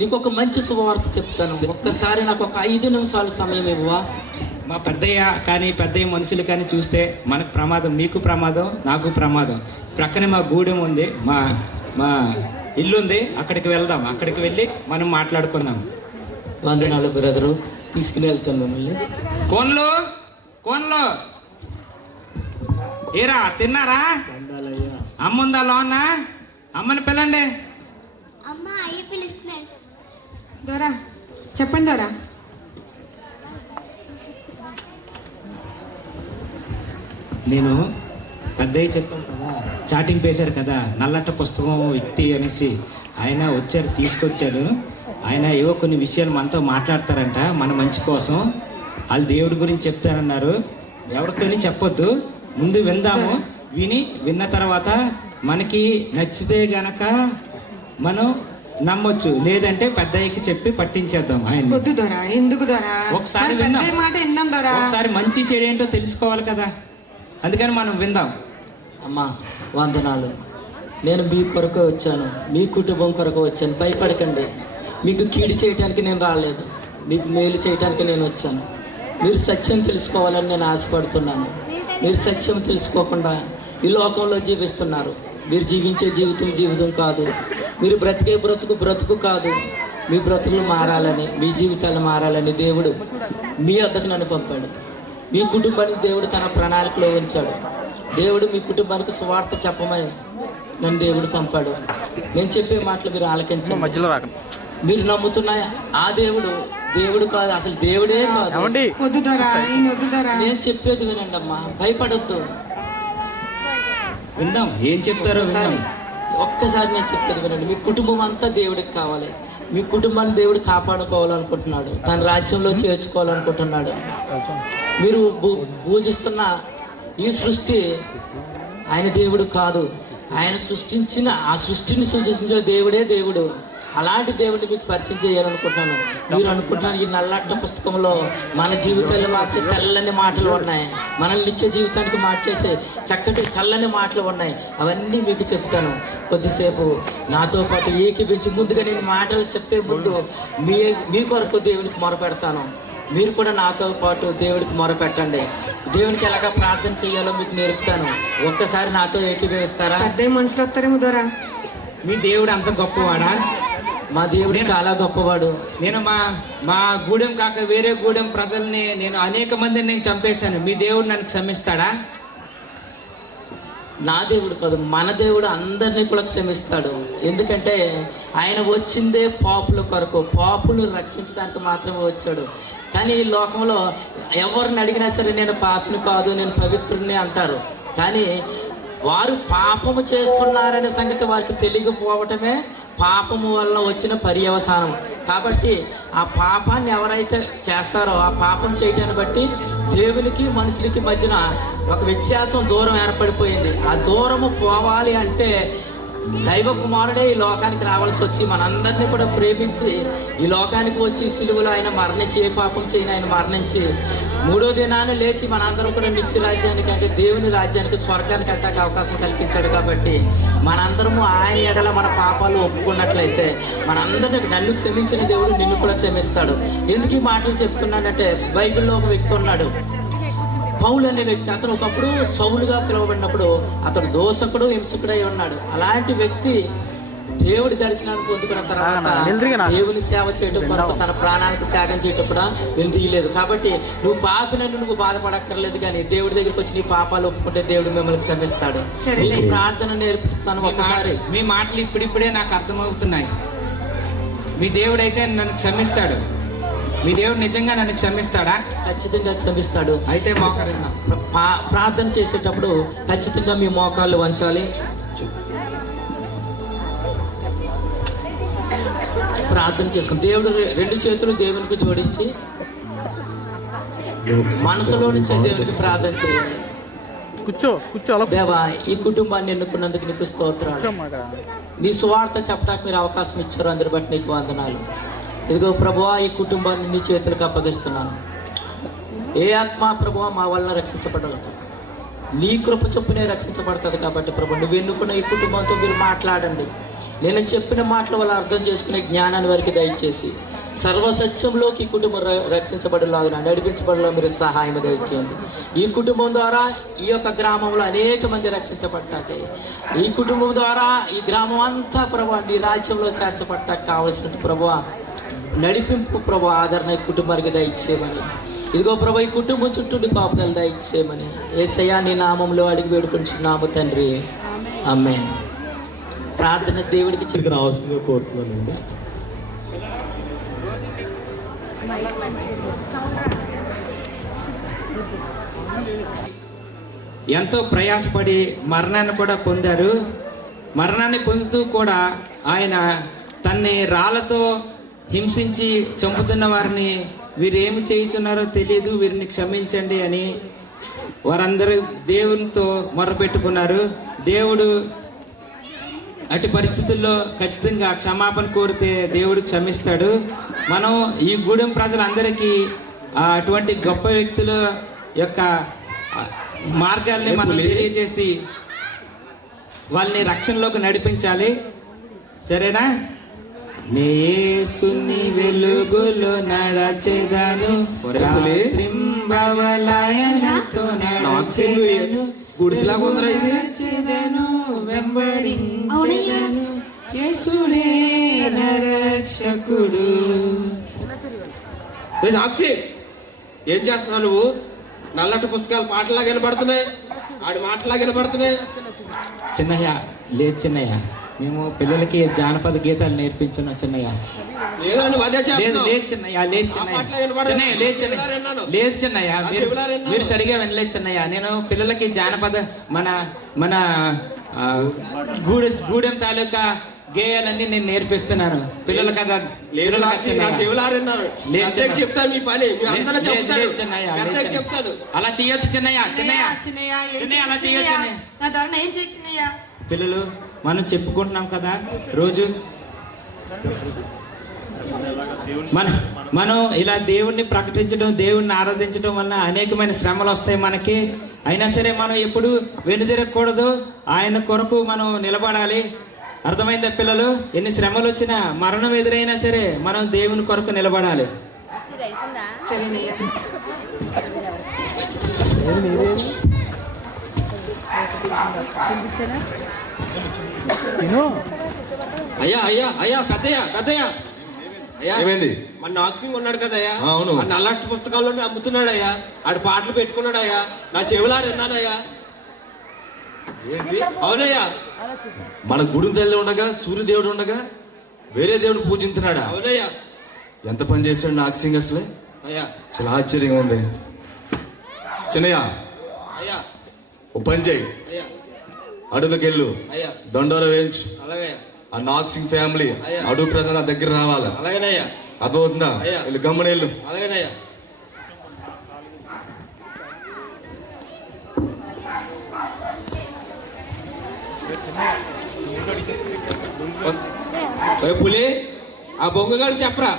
నీకు ఒక మంచి శుభవార్త చెప్తాను. ఒక్కసారి నాకు ఒక 5 నిమిషాలు సమయం ఇవ్వవా? మా పెద్దయ్య కానీ పెద్దయ్య మనుషులు కానీ చూస్తే మనకు ప్రమాదం, మీకు ప్రమాదం, నాకు ప్రమాదం. ప్రక్కనే మా గూడెం ఉంది, మా ఇల్లు ఉంది, అక్కడికి వెళ్దాం. అక్కడికి వెళ్ళి మనం మాట్లాడుకుందాం. వందనాలు బ్రదరు, తీసుకుని వెళ్తాను మిమ్మల్ని. కోన్లో ఏరా తిన్నారా? అమ్ముందా లోనా? అమ్మని పిల్లండి. అమ్మ అయ్యి పిలుస్తున్నాడు. దొరా చెప్పండి దొరా. నేను పెద్దయ్య చెప్పాను కదా, చాటింగ్ వేశారు కదా నల్లట్ట పుస్తకం వ్యక్తి అనేసి. ఆయన వచ్చారు, తీసుకొచ్చారు. ఆయన ఏవో కొన్ని విషయాలు మనతో మాట్లాడతారంట మన మంచి కోసం. వాళ్ళు దేవుడి గురించి చెప్తారన్నారు. ఎవరితోని చెప్పొద్దు, ముందు విందాము. విన్న తర్వాత మనకి నచ్చితే గనక మనం నమ్మొచ్చు, లేదంటే పెద్దయ్యకి చెప్పి పట్టించేద్దాం ఆయన. వద్దు దొరా. ఎందుకు దొరా? ఒకసారి మాట విందాం దొరా. ఒకసారి మంచి చెడు ఏంటో తెలుసుకోవాలి కదా, అందుకని మనం విందాం. అమ్మా వందనాలు. నేను మీ కొరకు వచ్చాను, మీ కుటుంబం కొరకు వచ్చాను. భయపడకండి. మీకు కీడు చేయడానికి నేను రాలేదు, మీకు మేలు చేయడానికి నేను వచ్చాను. మీరు సత్యం తెలుసుకోవాలని నేను ఆశపడుతున్నాను. మీరు సత్యం తెలుసుకోకుండా ఈ లోకంలో జీవిస్తున్నారు. మీరు జీవించే జీవితం కాదు. మీరు బ్రతికే బ్రతుకు కాదు. మీ బ్రతుకులు మారాలని, మీ జీవితాలు మారాలని దేవుడు మీ వద్దకు నన్ను పంపాడు. మీ కుటుంబానికి దేవుడు తన ప్రణాళికలో ఉంచాడు. దేవుడు మీ కుటుంబానికి సువార్త చెప్పమని నన్ను దేవుడు పంపాడు. నేను చెప్పే మాటలు మీరు ఆలకించండి. మధ్యలో రాకండి. మీరు నమ్ముతున్న ఆ దేవుడు కాదు, అసలు దేవుడే కాదు. వద్దు దొరా. నేను చెప్పేది వినండి అమ్మా, భయపడొద్దు. విందాం ఏం చెప్తారో విందాం. ఒక్కసారి నేను చెప్పేది వినండి. మీ కుటుంబం అంతా దేవుడికి కావాలి. మీ కుటుంబాన్ని దేవుడు కాపాడుకోవాలనుకుంటున్నాడు, తన రాజ్యంలో చేర్చుకోవాలనుకుంటున్నాడు. మీరు పూజిస్తున్న ఈ సృష్టి ఆయన దేవుడు కాదు. ఆయన సృష్టించిన ఆ సృష్టిని సృష్టించిన దేవుడే దేవుడు. అలాంటి దేవుడిని మీకు పరిచయం చేయాలనుకుంటున్నాను. మీరు అనుకుంటున్నారు ఈ నల్లట్ట పుస్తకంలో మన జీవితాలు మార్చే తెల్లని మాటలు ఉన్నాయి, మనల్ని నిత్య జీవితానికి మార్చేసే చక్కటి చల్లని మాటలు ఉన్నాయి. అవన్నీ మీకు చెప్తాను. కొద్దిసేపు నాతో పాటు ఏకీపించి ముందుగా నేను మాటలు చెప్పే ముందు మీ కొరకు దేవుడికి మొరపెడతాను. మీరు కూడా నాతో పాటు దేవుడికి మొరపెట్టండి. దేవునికి ఎలాగ ప్రార్థన చేయాలో మీకు నేర్పుతాను. ఒక్కసారి నాతో ఏకీభవిస్తారా? పెద్ద మనుషులు వస్తారేమో దొరా. మీ దేవుడు అంత గొప్పవాడా? మా దేవుడు చాలా గొప్పవాడు. నేను మా గూడెం కాక వేరే గూడెం ప్రజల్ని నేను అనేక మందిని నేను చంపేశాను. మీ దేవుడు నన్ను క్షమిస్తాడా? నా దేవుడు కాదు, మన దేవుడు అందరినీ కూడా క్షమిస్తాడు. ఎందుకంటే ఆయన వచ్చిందే పాపుల కొరకు, పాపులు రక్షించడానికి మాత్రమే వచ్చాడు. కానీ ఈ లోకంలో ఎవరిని అడిగినా సరే నేను పాపిని కాదు, నేను పవిత్రుడిని అంటారు. కానీ వారు పాపము చేస్తున్నారనే సంగతి వారికి తెలియకపోవటమే పాపము వల్ల వచ్చిన పర్యవసానం. కాబట్టి ఆ పాపాన్ని ఎవరైతే చేస్తారో ఆ పాపం చేయటాన్ని బట్టి దేవునికి మనుషులకి మధ్యన ఒక వ్యత్యాసం, దూరం ఏర్పడిపోయింది. ఆ దూరము పోవాలి అంటే దైవ కుమారుడే ఈ లోకానికి రావాల్సి వచ్చి మనందరినీ కూడా ప్రేమించి ఈ లోకానికి వచ్చి సిలువలో ఆయన మరణించి, ఏ పాపం చేయని ఆయన మరణించి 3వ దినాన్ని లేచి మనందరం కూడా నిత్య రాజ్యానికి అంటే దేవుని రాజ్యానికి, స్వర్గానికి అట్టాక అవకాశం కల్పించాడు. కాబట్టి మనందరము ఆయన ఎడల మన పాపాలు ఒప్పుకున్నట్లయితే మనందరినీ నన్ను క్షమించిన దేవుడు నిన్ను కూడా క్షమిస్తాడు. ఎందుకు ఈ మాటలు చెప్తున్నానంటే బైబిల్లో ఒక వ్యక్తి ఉన్నాడు, పౌలు అనే వ్యక్తి. అతను ఒకప్పుడు సౌలుగా పిలువబడినప్పుడు అతడు దోషకుడు, హింసకుడై ఉన్నాడు. అలాంటి వ్యక్తి దేవుడి దర్శనాన్ని పొందుకున్న తర్వాత దేవుని సేవ చేయడం కొరకు తన ప్రాణానికి త్యాగం చేయటం కూడా వెళ్తీయలేదు. కాబట్టి నువ్వు పాపినట్టు నువ్వు బాధపడక్కర్లేదు, కానీ దేవుడి దగ్గరికి వచ్చి నీ పాపాలు ఒప్పుకుంటే దేవుడు మిమ్మల్ని క్షమిస్తాడు. నీకు ప్రార్థన నేర్పిస్తాను. ఒకసారి మీ మాటలు ఇప్పుడిప్పుడే నాకు అర్థమవుతున్నాయి. మీ దేవుడైతే నన్ను క్షమిస్తాడు. మీ దేవుడు నిజంగా నన్ను క్షమిస్తాడా? ఖచ్చితంగా క్షమిస్తాడు. అయితే మోకరిందా. ప్రార్థన చేసేటప్పుడు ఖచ్చితంగా మీ మోకాళ్ళు వంచాలి. ప్రార్థన చేసుకుని దేవుడు 2 చేతులు దేవునికి జోడించి మనసులో నుంచి దేవునికి ప్రార్థన చేయాలి. కూర్చో. దేవా, ఈ కుటుంబాన్ని ఎన్నుకున్నందుకు నీకు స్తోత్రాలు. నీ సువార్త చెప్పడానికి మీరు అవకాశం ఇచ్చారు, అందరి బట్టి నీకు వందనాలు. ఇదిగో ప్రభువా, ఈ కుటుంబాన్ని నీ చేతులకు అప్పగిస్తున్నాను. ఏ ఆత్మ ప్రభువా మా వలన రక్షించబడగలదు, నీ కృప చొప్పునే రక్షించబడుతుంది. కాబట్టి ప్రభు, నువ్వు ఎన్నుకున్న ఈ కుటుంబంతో మీరు మాట్లాడండి. నేను చెప్పిన మాటల వల్ల అర్థం చేసుకునే జ్ఞానాన్ని వారికి దయచేసి సర్వసత్యంలోకి ఈ కుటుంబం రక్షించబడేలాగా నడిపించబడేలా మీరు సహాయం దయచేయండి. ఈ కుటుంబం ద్వారా ఈ యొక్క గ్రామంలో అనేక మంది రక్షించబడ్డాకే, ఈ కుటుంబం ద్వారా ఈ గ్రామం అంతా ప్రభు నీ రాజ్యంలో చేర్చబడ్డాక కావలసిన ప్రభు నడిపింపు ప్రభు ఆదరణ ఈ కుటుంబానికి దయచేయమని, ఇదిగో ప్రభు ఈ కుటుంబం చుట్టూ కాపుదలు దయచేయమని యేసయ్య నీ నామంలో అడిగి వేడుకుంటున్నాము తండ్రి, ఆమేన్. ప్రార్థన దేవుడికి ఇక్కడికి రావాల్సిందిగా కోరుతున్నానండి. ఎంతో ప్రయాసపడి మరణాన్ని కూడా పొందారు. మరణాన్ని పొందుతూ కూడా ఆయన తన్ని రాళ్లతో హింసించి చంపుతున్న వారిని వీరేమి చేయుచున్నారో తెలియదు, వీరిని క్షమించండి అని వారందరూ దేవునితో మొరపెట్టుకున్నారు. దేవుడు అటు పరిస్థితుల్లో ఖచ్చితంగా క్షమాపణ కోరితే దేవుడు క్షమిస్తాడు. మనం ఈ గూడెం ప్రజలందరికీ అటువంటి గొప్ప వ్యక్తుల యొక్క మార్గాల్ని మనం తెలియజేసి వాళ్ళని రక్షణలోకి నడిపించాలి. సరేనా? యేసుని వెలుగులో నడచెదను, రాత్రింబవలయనతో నడచెదను, నడచెదను, వెంబడించెదను, యేసుడే నా రక్షకుడు. ఏం చేస్తున్నావు నువ్వు? నల్లటి పుస్తకాలు పాటలాగా వినపడుతున్నాయి, ఆడి మాటలాగా వినపడుతున్నాయి. చిన్నయ్య లేదు చిన్నయ్య, మేము పిల్లలకి జానపద గీతాలు నేర్పించున్నాం చిన్నయ్య. లేదు చిన్నయ్య, మీరు సరిగా వినలేదు చిన్నయ్య. నేను పిల్లలకి జానపద మన మన గూడెం తాలూకా గేయాలన్నీ నేను నేర్పిస్తున్నాను పిల్లల కదా. అలా చెయ్యొద్దు చిన్నయ్య, చిన్నయ్య అలా చెయ్యొద్దు. పిల్లలు మనం చెప్పుకుంటున్నాం కదా రోజు, మనం ఇలా దేవుణ్ణి ప్రకటించడం, దేవుణ్ణి ఆరాధించడం వల్ల అనేకమైన శ్రమలు వస్తాయి మనకి. అయినా సరే మనం ఎప్పుడు వెనుదిరగకూడదు, ఆయన కొరకు మనం నిలబడాలి. అర్థమైందా పిల్లలు? ఎన్ని శ్రమలు వచ్చినా, మరణం ఎదురైనా సరే మనం దేవుని కొరకు నిలబడాలి. అయ్యా అయ్యా అయ్యా పెద్దయ్యా పెద్దయ్యా అయ్యా ఏమైంది? మన నాక్సింగ్ ఉన్నాడు కదయ్యా, అవును. ఆ నల్లటి పుస్తకాల్లో అమ్ముతున్నాడయ్యా, ఆడు పాటలు పెట్టుకున్నాడయ్యా, నా చెవులారు విన్నానయ్యా. ఏంటి? అవునయ్యా. మన గుడి తల్లి ఉండగా సూర్యదేవుడు ఉండగా వేరే దేవుడు పూజించున్నాడా? అవునయ్యా. ఎంత పని చేశాడు నాగసింగ్ అసలే? అయ్యా చాలా ఆశ్చర్యంగా ఉంది. చిన్నయ్య అయ్యా ఓ పని చేయి, అయ్యా అడుగుకెళ్ళు, అయ్యా దండోర వేయించు. అలాగే ఆ నాగసింగ్ ఫ్యామిలీ అయ్యా. అడుగు ప్రజలు నా దగ్గర రావాలి. అలాగేనయ్యా. అదవుతుందా? అయ్యా. వీళ్ళు గమ్మనేళ్ళు. అలాగేనయ్యా. పులి ఆ బొంగగాడు చెప్పరా.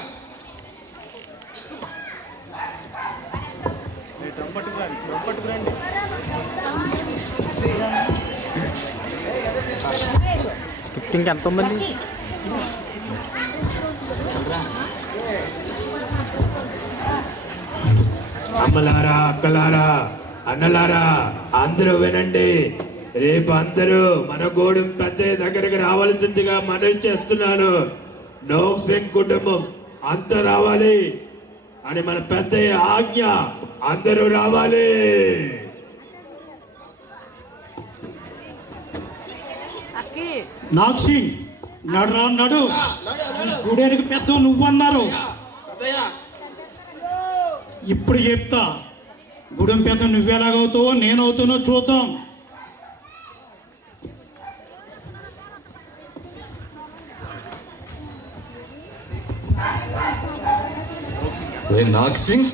ఇంకెంతమంది? అమ్మలారా, అక్కలారా, అన్నలారా, అందరూ వినండి. రేపు అందరూ మన గూడెం పెద్దయ్య దగ్గరికి రావాల్సిందిగా మనవి చేస్తున్నాను. నోక్సింగ్ కుటుంబం అంతా రావాలి అని మన పెద్దయ్య ఆజ్ఞ. అందరూ రావాలి. నాక్సింగ్ నడు నడు, గుడేనికి పెద్ద నువ్వన్నారు. ఇప్పుడు చెప్తా, గుడెం పెద్ద నువ్వెలాగవుతావో నేనవుతానో చూద్దాం. నాగసింగ్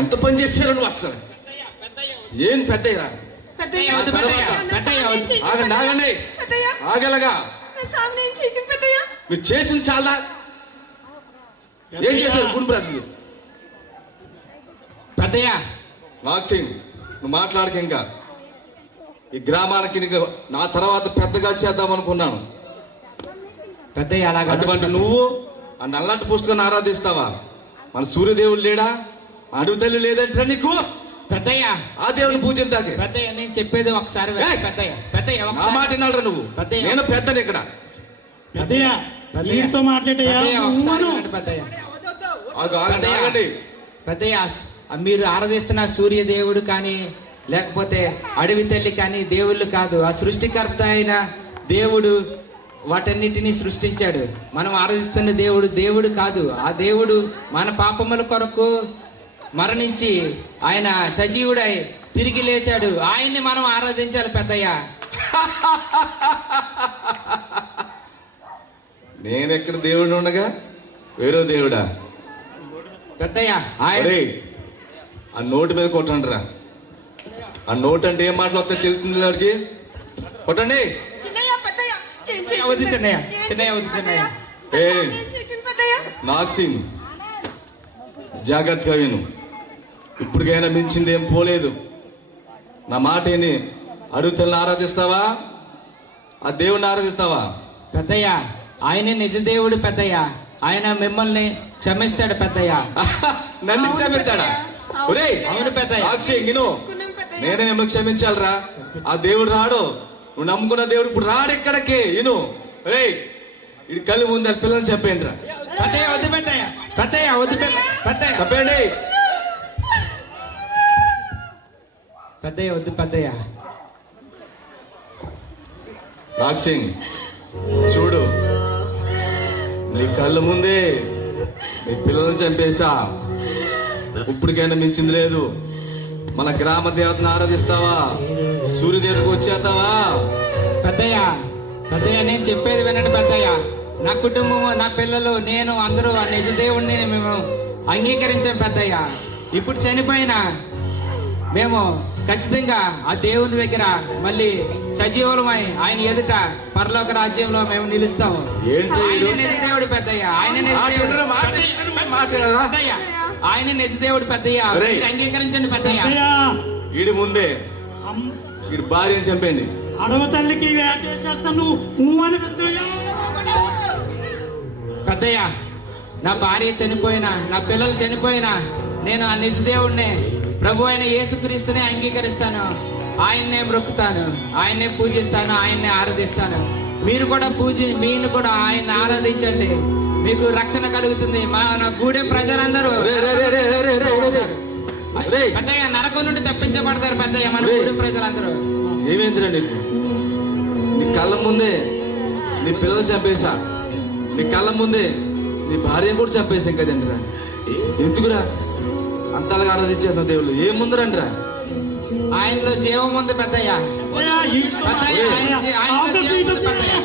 ఎంత పని చేశారు నువ్వు అసలు? ఏం పెద్దయ్యరా? ఆగండి ఆగండి, ఆగలగా మీరు చేసింది చాలా. ఏం చేశారు గుడి ప్రజలు? పెద్దయ్య నాగసింగ్ నువ్వు మాట్లాడక. ఇంకా ఈ గ్రామానికి నీకు నా తర్వాత పెద్దగా చేద్దాం అనుకున్నాను. పెద్దయ్య అలాగా అటువంటి నువ్వు ఆ నల్లటి పుస్తకాన్ని ఆరాధిస్తావా? మన సూర్యదేవుడు లేడా? అడవి తల్లి లేదంటే నీకు? పెద్దయ్య ఆ దేవుని పూజిద్దాకే. పెద్దయ్య నేను చెప్పేది ఒకసారి పెద్దయ్య పెద్దయ్య నా ఒకసారి మాట వినాలరా నువ్వు? పెద్దయ్య. నేను పెద్దని ఇక్కడ. పెద్దయ్య వీడితో మాట్లాడయ్యా. పెద్దయ్య ఒకసారి వినండి పెద్దయ్య. ఆగండి. పెద్దయ్య మీరు ఆరాధిస్తున్న సూర్యదేవుడు కానీ లేకపోతే అడవి తల్లి కానీ దేవుళ్ళు కాదు. ఆ సృష్టికర్త అయిన దేవుడు వాటన్నిటినీ సృష్టించాడు. మనం ఆరాధిస్తున్న దేవుడు దేవుడు కాదు. ఆ దేవుడు మన పాపముల కొరకు మరణించి ఆయన సజీవుడై తిరిగి లేచాడు. ఆయన్ని మనం ఆరాధించాలి పెద్దయ్య. నేనెక్కడ దేవుడు ఉండగా వేరే దేవుడా? పెద్దయ్య ఆ నోటు మీద కొట్టండి రా. ఆ నోటు అంటే ఏం మాట్లాడుతుందో తెలుస్తుంది వాడికి. కొట్టండి. నాగసింగ్ జాగ్రత్తగా విను. ఇప్పటికైనా మించింది ఏం పోలేదు. నా మాట ఏని అడుగుతల్ని ఆరాధిస్తావా? ఆ దేవుడిని ఆరాధిస్తావా? పెద్దయ్య ఆయనే నిజ దేవుడు పెద్దయ్య. ఆయన మిమ్మల్ని క్షమిస్తాడు పెద్దయ్య. నన్ను క్షమిస్తాడా? అవును పెద్దయ్య. నేనే మిమ్మల్ని క్షమించాలరా. ఆ దేవుడు రాడు. నువ్వు నమ్ముకున్న దేవుడు ఇప్పుడు రాడు ఇక్కడికి. ఇను రే ఇది కళ్ళు ముందు పిల్లల్ని చెప్పండి రా. పెద్దయ్య వద్దు పెద్దయ్య. పెద్దయ్య వద్దు పెద్దయ్య చెప్పండి. పెద్దయ్య వద్దు పెద్దయ్య. నాగసింగ్ చూడు, నీ కళ్ళ ముందే నీ పిల్లల్ని చంపేశా. ఇప్పటికైనా మించింది లేదు. మన గ్రామ దేవతను ఆరాధిస్తావా? సూర్యదేవతకు వచ్చేస్తావా? పెద్దయ్య పెద్దయ్య నేను చెప్పేది వినండి పెద్దయ్య. నా కుటుంబము నా పిల్లలు నేను అందరూ ఆ నిజ దేవుడిని మేము అంగీకరించాం పెద్దయ్య. ఇప్పుడు చనిపోయినా మేము ఖచ్చితంగా ఆ దేవుని దగ్గర మళ్ళీ సజీవులమై ఆయన ఎదుట పరలోక రాజ్యంలో మేము నిలుస్తాము. ఆయన నిజ దేవుడు పెద్దయ్య. ఆయన నిజ దేవుడు పెద్దయ్య. ఆయన నిజ దేవుడు పెద్దయ్య. అంగీకరించండి పెద్దయ్య. వీడి ముందే వీడి భార్యని చంపండి. అడవ తల్లికి చేస్తాను పెద్దయ్య నా భార్య చనిపోయినా నా పిల్లలు చనిపోయినా నేను ఆ నిజ దేవుడిని ప్రభు అయిన యేసుక్రీస్తుని అంగీకరిస్తాను. ఆయన్నే మొక్కుతాను, ఆయన్నే పూజిస్తాను, ఆయన్నే ఆరాధిస్తాను. మీరు కూడా మీరు కూడా ఆయన్ని ఆరాధించండి, మీకు రక్షణ కలుగుతుంది. మన గూడెం ప్రజలందరూ పెద్దయ్య నరకం నుండి తప్పించబడతారు. పెద్దయ్య మన గూడెం ప్రజలందరూ. ఏమైందిరా నీకు? నీ కళ్ళ ముందే నీ పిల్లలు చంపేశా, నీ కళ్ళ ముందే నీ భార్యను కూడా చంపేశాం కదండిరా. ఎందుకురా అంతలాగా ఆరాధించేద్దాం దేవుళ్ళు? ఏముందిరండి రా? ఆయనలో జీవం ఉంది పెద్దయ్య. పెద్దయ్య ఆయనలో జీవం ఉంది పెద్దయ్య.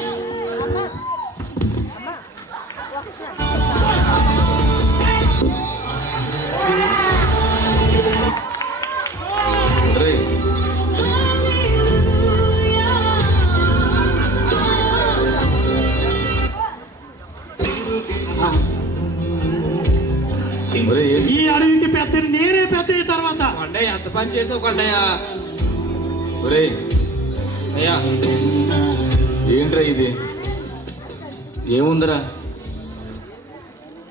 ఈ అడవికి పెద్ద నేనే పెద్ద తర్వాత కొండయ్య ఎంత పని చేసావు కొండయ్య. అయ్యా ఏంట్రా ఇది? ఏముందిరా?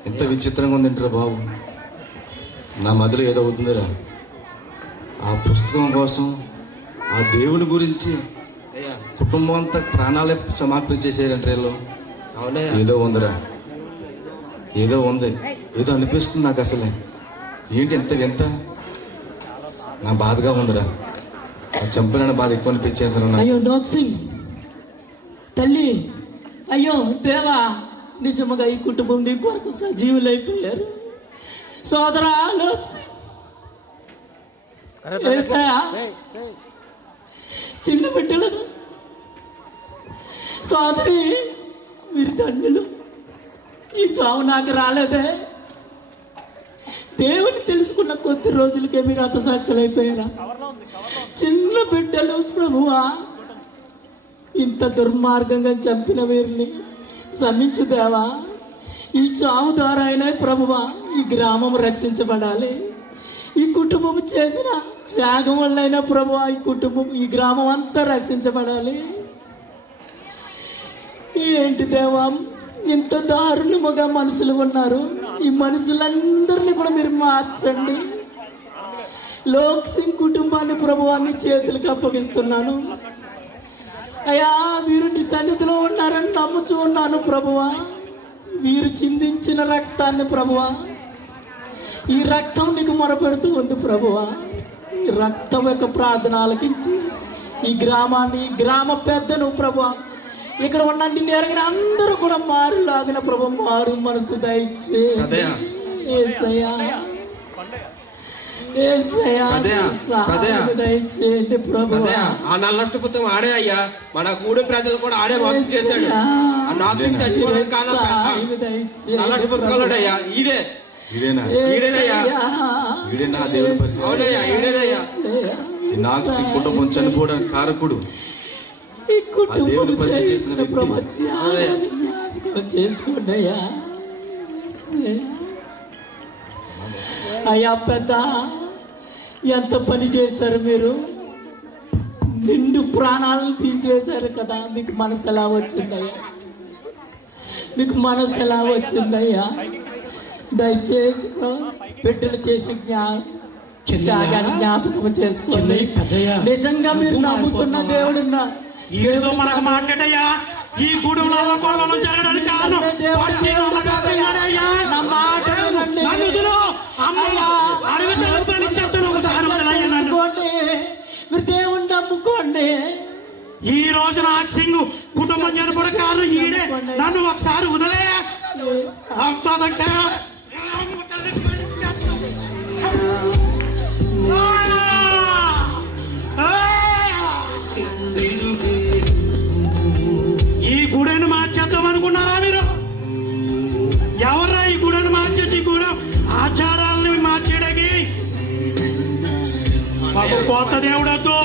ఎంత విచిత్రంగా ఉందింటరా బాబు. నా మదిలో ఏదో అవుతుందిరా. ఆ పుస్తకం కోసం, ఆ దేవుని గురించి కుటుంబం అంతా ప్రాణాలే సమర్పించేసేయారంటే వీళ్ళు. ఏదో ఉందిరా, ఏదో ఉంది, ఏదో అనిపిస్తుంది నాకు. అసలే ఏంటి ఎంత వింత? నా బాధగా ఉందిరా. చంపిన బాధ ఎక్కువ అనిపించేందుకు. అయ్యో నోక్ సింగ్ తల్లి, అయ్యో దేవా, నిజముగా ఈ కుటుంబం నీ కొరకు సజీవులైపోయారు. సోదరా నోక్ సింగ్, యేసయ్యా, చిన్న బిడ్డలను సోదరి మీరు తండ్రులు. ఈ చావు నాకు రాలేదే. దేవుని తెలుసుకున్న కొద్ది రోజులకే మీరు హతసాక్షులైపోయారా? చిన్న బిడ్డలు ప్రభువా, ఇంత దుర్మార్గంగా చంపిన వీరిని క్షమించు దేవా. ఈ చావు ద్వారా అయినా ప్రభువా ఈ గ్రామం రక్షించబడాలి. ఈ కుటుంబం చేసిన త్యాగం వల్లైనా ప్రభువా ఈ కుటుంబం, ఈ గ్రామం అంతా రక్షించబడాలి. ఏంటి దేవా, ఇంత దారుణముగా మనుషులు ఉన్నారు. ఈ మనుషులందరినీ కూడా మీరు మార్చండి. లోక్ సింగ్ కుటుంబాన్ని ప్రభువాన్ని చేతులకు అప్పగిస్తున్నాను. అయ్యా, వీరు నీ సన్నిధిలో ఉన్నారని నమ్ముచూ ఉన్నాను ప్రభువా. వీరు చిందించిన రక్తాన్ని ప్రభువా, ఈ రక్తం నీకు మొరపెడుతూ ఉంది ప్రభువా. ఈ రక్తం యొక్క ప్రార్థన ఆలకించి ఈ గ్రామాన్ని, ఈ గ్రామ పెద్దను ప్రభువా, ఇక్కడ ఉన్న నిన్ను ఎరిగిన అందరూ కూడా మారులాగిన ప్రభు మారు మనసు దయచేయండి. దయచేయండి ప్రభు. ఆ నల్లష్ట పుస్తకం ఆడే అయ్యా, మన గూడెం ప్రజలు కూడా ఆడే మోసం చేశాడు. ఆ నాసింగ్ చచ్చిపోవడానికి కారణం నల్లష్ట పుస్తకంలో అయ్యా. ఈడేనయ్యా, ఈడే నా దేవుని పరిచయం. అవునయ్యా, ఈడేనయ్యా. నాకు సింగ్ కుటుంబం చనిపోవడానికి కారకుడు ఆ దేవుని పరిచయం చేసిన వ్యక్తి. చేసుకోండి అయ్యా. అయ్యా పెద్ద, ఎంత పని చేశారు మీరు. నిండు ప్రాణాలను తీసివేశారు కదా. మీకు మనసు ఎలా వచ్చిందయ్యా? మీకు మనసు ఎలా వచ్చిందయ్యా? దయచేసి బిడ్డలు చేసిన జ్ఞాపకం చేసుకోండి. నిజంగా మీరు నమ్ముతున్న దేవుడున్నా ఏదో మనకు మాట్లాడయ్యా. ఈ గూడెంలో కొలను జరగడానికి కారణం మీరు దేవుణ్ణి నమ్ముకోండి. ఈ రోజు నాగ్ సింగ్ కుటుంబం చనిపోవడం కారణం ఈడే. నన్ను ఒకసారి వదిలే. ఈ గుడెను మార్చేద్దాం అనుకున్నారా మీరు? ఎవర్రా ఈ గుడెను మార్చేసి గూడెం ఆచారాలను మార్చేయడానికి? మాకు కొత్త దేవుడొద్దు.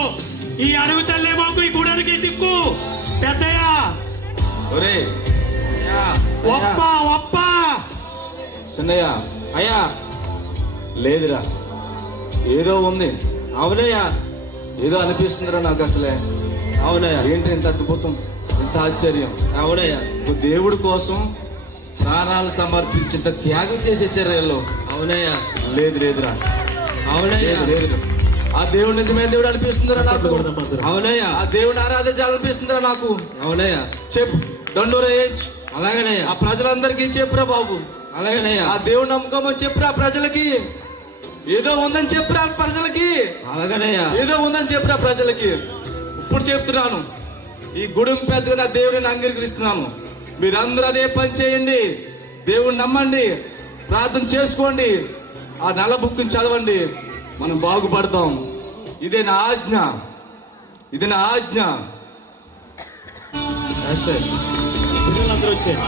ఈ అడవి తల్లి మాకు ఈ గుడానికి దిక్కు. పెద్దయ్యా ఒప్ప చిన్నయ్య, అయ్యా లేదురా, ఏదో ఉంది. అవునయ్యా, ఏదో అనిపిస్తుందిరా నాకు. అసలే అవునయ్యా. ఏంటి ఇంత అద్భుతం, ఇంత ఆశ్చర్యం? అవునయ్యా, దేవుడి కోసం ప్రాణాలు సమర్పించేంత త్యాగం చేసేసారు వీళ్ళు. అవునయ్యా. లేదురా, అవునయ్యా, లేదు. ఆ దేవుడు నిజమైన దేవుడు అనిపిస్తుందిరా నాకు. అవునయ్యా. ఆ దేవుడిని ఆరాధించాలనిపిస్తుందిరా నాకు. అవునయ్యా. చెప్పు దండోరా వేయించు. అలాగేనయ్యా. ఆ ప్రజలందరికీ చెప్పురా బాబు. అలాగేనయ్యా. ఆ దేవుడు నమ్మకమని చెప్పురా ప్రజలకి. ఏదో ఉందని చెప్పురా ప్రజలకి. అలాగేనయ్యా. ఏదో ఉందని చెప్పురా ప్రజలకి. ఇప్పుడు చెప్తున్నాను, ఈ గుడి పెద్దగా నా దేవుడిని అంగీకరిస్తున్నాను. మీరందరూ అదే పని చేయండి. దేవుడిని నమ్మండి, ప్రార్థన చేసుకోండి, ఆ నల్ల బుక్ని చదవండి, మనం బాగుపడతాం. ఇదే నా ఆజ్ఞ, ఇది నా ఆజ్ఞ. పిల్లలందరూ వచ్చారు.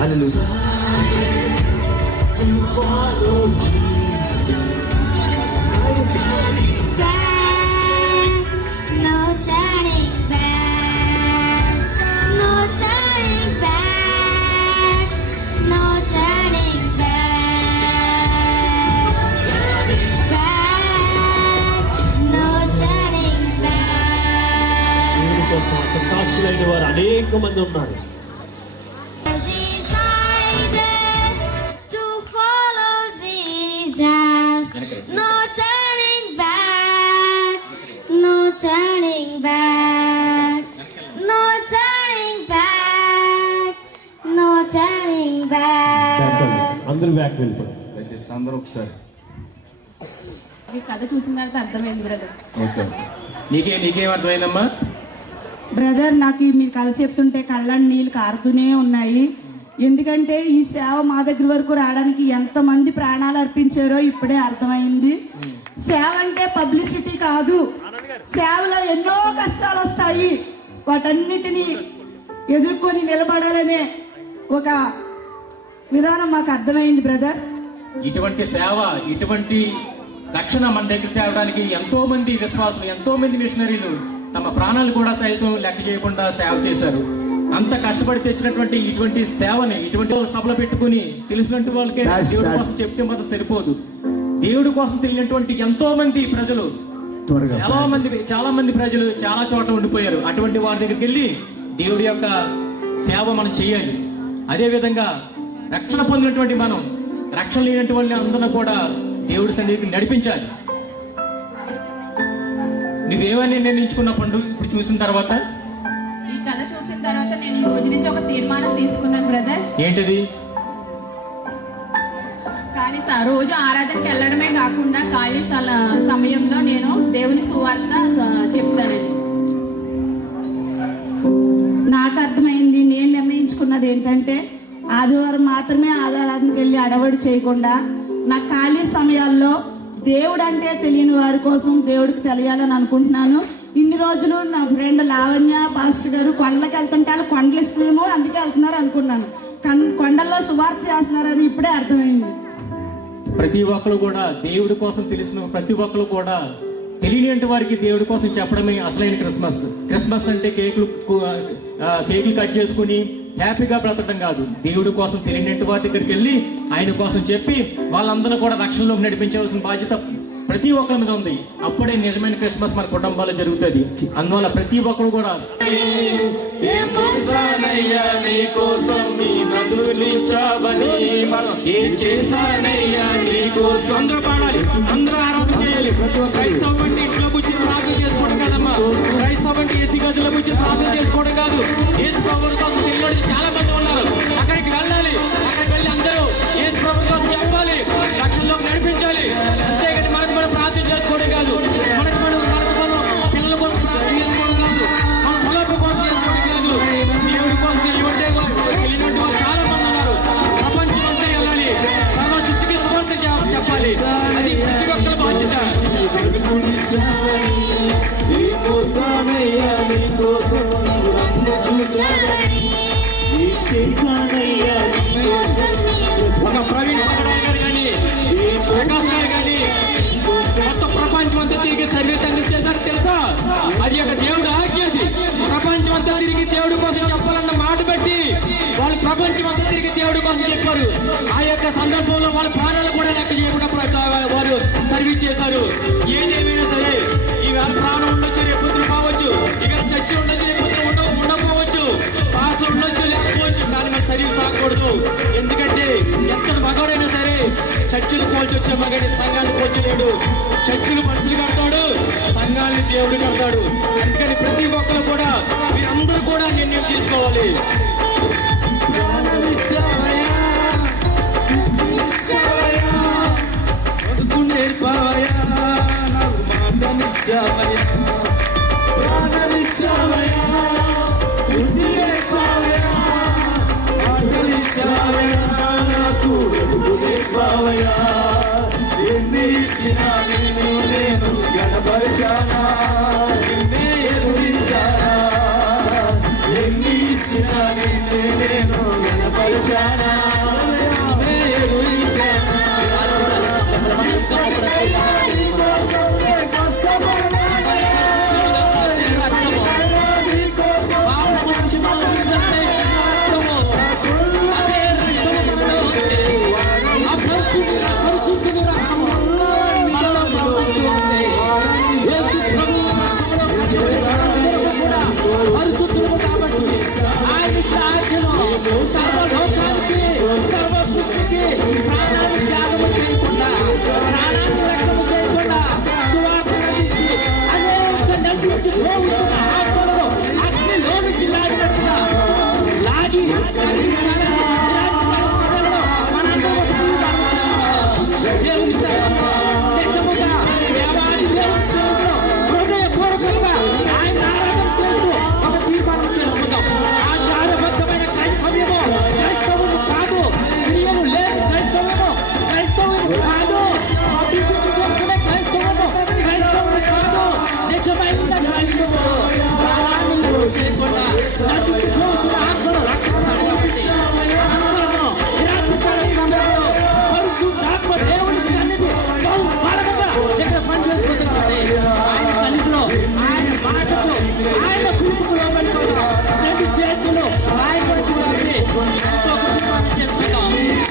హల్లెలూయా. No turning back. No turning back. No turning back. No turning back. దేవుని కోసం అంత సాక్షులైన వారు అనేక మంది ఉన్నారు. Decided to follow Jesus. No turning back. No turning back. No turning back. No turning back. అందరూ బ్యాక్ వెళ్ళిపోయి దయచేసి అందరూ ఒకసారి. ఈ కథ చూసిన తర్వాత అర్థమైంది బ్రదర్. నీకేం అర్థమైందమ్మా? బ్రదర్, నాకు మీరు కథ చెప్తుంటే కళ్ళని నీళ్ళు కారుతూనే ఉన్నాయి. ఎందుకంటే ఈ సేవ మా దగ్గర వరకు రావడానికి ఎంతమంది ప్రాణాలు అర్పించారో ఇప్పుడే అర్థమైంది. సేవ అంటే పబ్లిసిటీ కాదు. సేవలో ఎన్నో కష్టాలు వస్తాయి, వాటన్నిటినీ ఎదుర్కొని నిలబడాలనే ఒక విధానం మాకు అర్థమైంది బ్రదర్. ఇటువంటి సేవ, ఇటువంటి రక్షణ మన దగ్గర తేవడానికి ఎంతో మంది విశ్వాసులు, ఎంతో మంది మిషనరీలు తమ ప్రాణాలు కూడా సైతం లెక్క చేయకుండా సేవ చేశారు. అంత కష్టపడి తెచ్చినటువంటి ఇటువంటి సేవని ఇటువంటి సభలో పెట్టుకుని తెలిసినట్టు వాళ్ళకే దేవుడి కోసం చెప్తే మాత్రం సరిపోదు. దేవుడి కోసం తెలియనటువంటి ఎంతో మంది ప్రజలు, చాలా మంది ప్రజలు చాలా చోట్ల ఉండిపోయారు. అటువంటి వారి దగ్గరికి వెళ్ళి దేవుడి యొక్క సేవ మనం చేయాలి. అదే విధంగా రక్షణ పొందినటువంటి మనం రక్షణ లేనటువంటి అందరూ కూడా దేవుడి సన్నిధికి నడిపించాలి. నువ్వేమని నిర్ణయించుకున్న పండు ఇప్పుడు చూసిన తర్వాత? ఈ కథ చూసిన తర్వాత నేను ఈ రోజు నుంచి ఒక తీర్మానం తీసుకున్నాను బ్రదర్. ఏంటిది? కానీ రోజు ఆరాధనకి వెళ్ళడమే కాకుండా ఖాళీ సమయంలో నేను దేవుని సువార్త చెప్తానని నాకు అర్థమైంది. నేను నిర్ణయించుకున్నది ఏంటంటే ఆదివారం మాత్రమే ఆరాధనకి వెళ్ళి అడవడి చేయకుండా నా ఖాళీ సమయాల్లో దేవుడు అంటే తెలియని వారి కోసం దేవుడికి తెలియాలని అనుకుంటున్నాను. ఇన్ని రోజులు నా ఫ్రెండ్ లావణ్య పాస్టర్ గారు కొండలకు వెళ్తుంటే వాళ్ళు కొండలు ఇష్టమేమో అందుకే వెళ్తున్నారు అనుకున్నాను. కొండల్లో సువార్త చేస్తున్నారని ఇప్పుడే అర్థమైంది. ప్రతి ఒక్కరు కూడా దేవుడి కోసం తెలిసిన ప్రతి ఒక్కరు కూడా తెలియని వారికి దేవుడి కోసం చెప్పడమే అసలైన క్రిస్మస్. క్రిస్మస్ అంటే కేకులు కట్ చేసుకుని హ్యాపీగా బ్రతకడం కాదు. దేవుడి కోసం తెలియని వారి దగ్గరికి వెళ్ళి ఆయన కోసం చెప్పి వాళ్ళందరూ కూడా రక్షణలోకి నడిపించవలసిన బాధ్యత ప్రతి ఒక్కరి మీద ఉంది. అప్పుడే నిజమైన క్రిస్మస్ మన కుటుంబాల్లో జరుగుతుంది. అందువల్ల ప్రతి ఒక్కరు కూడా అందరూ పాడాలి, అందరూ ఆరాధన చేయాలి. క్రైస్తవ అంటే ఇంట్లో కూర్చొని ప్రార్థన చేసుకోవడం కాదమ్మా. క్రైస్తవ అంటే ఏసీ గదిలో కూర్చొని ప్రార్థన చేసుకోవడం కాదు. ఏసు ప్రభువుల కోసం తెలియని చాలా మంది ఉన్నారు. అక్కడికి వెళ్ళాలి, అక్కడికి వెళ్ళి అందరూ ఏసు ప్రభువుల కోసం చెప్పాలి, రక్షణలోకి నడిపించాలి. అంతేగాని మనకు మనం ప్రార్థన చేసుకోవడం కాదు, మనకు మనం పిల్లల కోసం ప్రార్థన చేసుకోవడం కాదు, మన స్వలాప కోసం చేసుకోవడం కాదు. దేవుడి కోసం తెలియని వారు చాలా మంది ఉన్నారు. ప్రపంచం అంతా వెళ్ళాలి, సర్వ సృష్టికి సువార్త చెప్పాలి. అది ప్రతి ఒక్కరి బాధ్యత. ఒక ప్రవీణ్ పగడాల్ గారు కానీ ప్రకాష్ గారు కానీ మొత్తం ప్రపంచం అంతా తిరిగి సర్వీస్ అందించేశారు తెలుసా? అది ఒక దేవుడు ఆజ్ఞ. అది ప్రపంచం అంతా తిరిగి దేవుడి కోసం చెప్పాలన్న మాట బట్టి వాళ్ళు ప్రపంచం అంతా తిరిగి దేవుడి కోసం చెప్పారు. ఆ యొక్క సందర్భంలో వాళ్ళ ప్రాణాలు కూడా లెక్క చేయకుండా వారు సర్వీస్ చేశారు. ఏదేమైనా సరే ఈ ప్రాణం ఉండొచ్చు చర్చిలు కోల్చొచ్చేమో కానీ సంఘాన్ని కోల్చలేడు. చర్చిలు మనుషులు కడతాడు, సంఘాన్ని దేవుడు కడతాడు. అందుకని ప్రతి ఒక్కరు కూడా మీరందరూ కూడా నిర్ణయం తీసుకోవాలి. ఎన్ని ఇచ్చినా నేను గణపరిచానా, నిన్నే ఎదురించానా, ఎన్ని ఇచ్చినా నేను గణపరిచానా, నిన్నే ఎదురించానా. పరిశుద్ధులు కాబట్టి ఆయన రాజ్యం సర్వలోకానికి సర్వ సృష్టికి ప్రాణాన్ని త్యాగం చేయకుండా, ప్రాణాన్ని రక్షణ చేయకుండా సువార్తనిచ్చి అనేక నశించి పోతున్న ఆత్మలను అగ్నిలో నుంచి లాగినట్టుగా లాగి హృదయపూర్వకంగా ఆయన ఆరాధన చేస్తూ ఒక తీర్మానం చేసుకుందాం. ఆచారబద్ధమైన క్రైస్తవ్యము క్రైస్తవులు కాదు, క్రియలు లేదు క్రైస్తవ్యము, క్రైస్తవులు కాదు, అభివృద్ధి చేసుకునే క్రైస్తవము క్రైస్తవులు కాదు, నిజమైన క్రైస్తవులు ప్రాణాలను చేయకుండా నశించిపోతున్న ఆత్మను రక్షిస్తాడు. కాబట్టి అందరూ ఈ రాత్రికాల సమయంలో పరిశుద్ధాత్మ దేవుని సన్నిధి బహు బలముగా ఇక్కడ పనిచేసుకుంటున్నారండి. ఆయన సన్నిధిలో ఆయన మాటకు ఆయన పిలుపుకు లోబడిపోతాం. రెండు చేతులు ఆయన వైపు కాబట్టి ఎంతో కుటుంబాన్ని చేసుకుంటాం.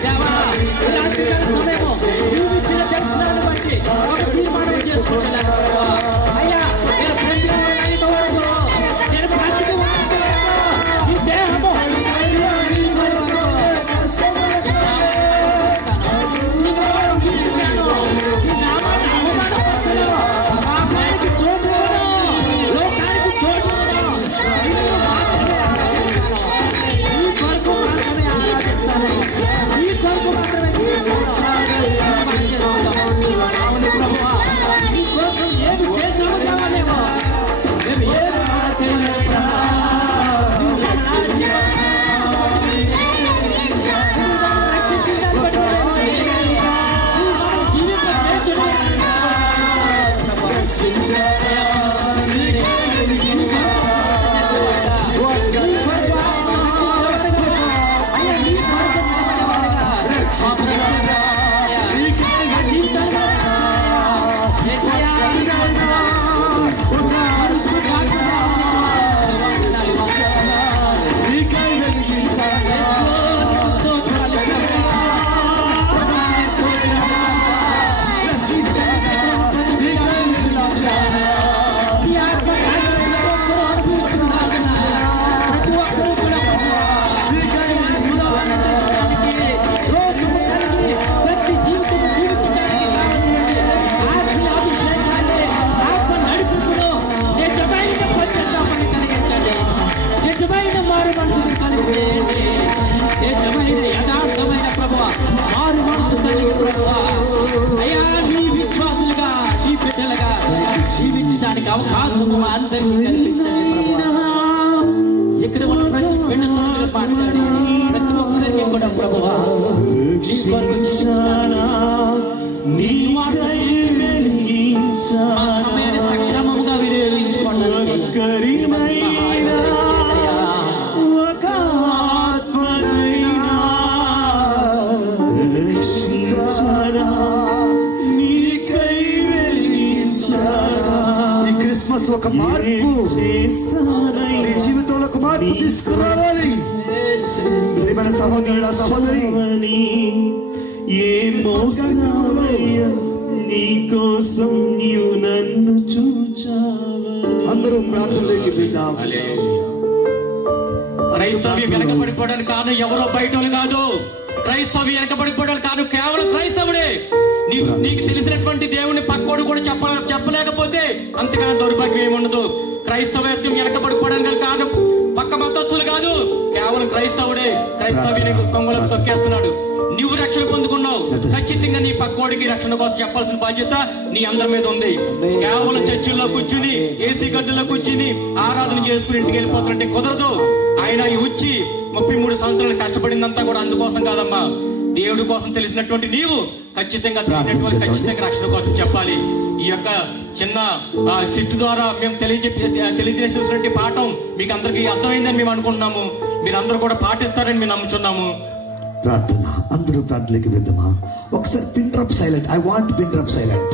దేవా, ఈ రాత్రికాల సమయము నీవు ఇచ్చిన దర్శనాన్ని బట్టి ఒక తీర్మానం చేసుకుంటున్నాను. అయ్యా, నేను ప్రేమికులైన వరకు, నేను బ్రతికి ఉన్నంత వరకు ఈ దేహము ఏమి చేసాము కావాలేమో మేము ఏమి చేయలేము. నిజమైన మారు మనసును కలిగి నిజమైన యథార్థమైన ప్రభువా, మారు మనసు కలిగి ప్రభువా, అయ్యా నీ విశ్వాసులుగా నీ బిడ్డలుగా జీవించడానికి అవకాశము మా అందరికీ కల్పించండి ప్రభువా. ఇక్కడ ఉన్న ప్రతి బిడ్డతో మాట్లాడి ప్రతి ఒక్కరికి కూడా ప్రభువా నీ కొరకు జీవించాలా, నీ సమయాన్ని సక్రమంగా వినియోగించుకోవడానికి క్రిస్మస్ ఒక మార్పు, నీ జీవితంలో ఒక మార్పు తీసుకురావాలి. ప్రియమైన సహోదరుడా, సహోదరి, నీకోసం నీవు నన్ను చూచావని. అందరూ ప్రార్థనలోకి వెళ్దాం. క్రైస్తవ్యం వెనకబడిపోవడానికి కారణం ఎవరో బయట కాదు, క్రైస్తవ వెనకబడిపోవడానికి కారణం కేవలం క్రైస్తవుడే. నీకు తెలిసినటువంటి దేవుని పక్కోడు కూడా చెప్పలేకపోతే అంతకన్నా దౌర్భాగ్యం ఏముండదు. క్రైస్తవ్యం వెనకబడిపోవడానికి కారణం పక్క మతస్థులు కాదు, కేవలం క్రైస్తవుడే. క్రైస్తవ్యాన్ని కొంగలకు తొక్కేస్తున్నాడు. నువ్వు రక్షణ పొందుకున్నావు, ఖచ్చితంగా నీ పక్కోడికి రక్షణ కోసం చెప్పాల్సిన బాధ్యత నీ అందరి మీద ఉంది. కేవలం చర్చిల్లో కూర్చుని ఏసీ గదుల్లో కూర్చుని ఆరాధన చేసుకుని ఇంటికి వెళ్ళిపోతారంటే కుదరదు. ఆయన వచ్చి 33 సంవత్సరాలు కష్టపడిందంతా కూడా అందుకోసం కాదమ్మా, దేవుడి కోసం తెలిసినటువంటి నీవు ఖచ్చితంగా రక్షణ కోసం చెప్పాలి. ఈ యొక్క చిన్న చిట్టు ద్వారా మేము తెలియజేసినటువంటి పాఠం మీకు అందరికీ అర్థమైందని మేము అనుకుంటున్నాము. మీరు అందరూ కూడా పాటిస్తారని మేము నమ్ముచున్నాము. ప్రార్థన, అందరూ ప్రార్థనకి వెళ్దామా? ఒకసారి pin drop silent. I want pin drop silent.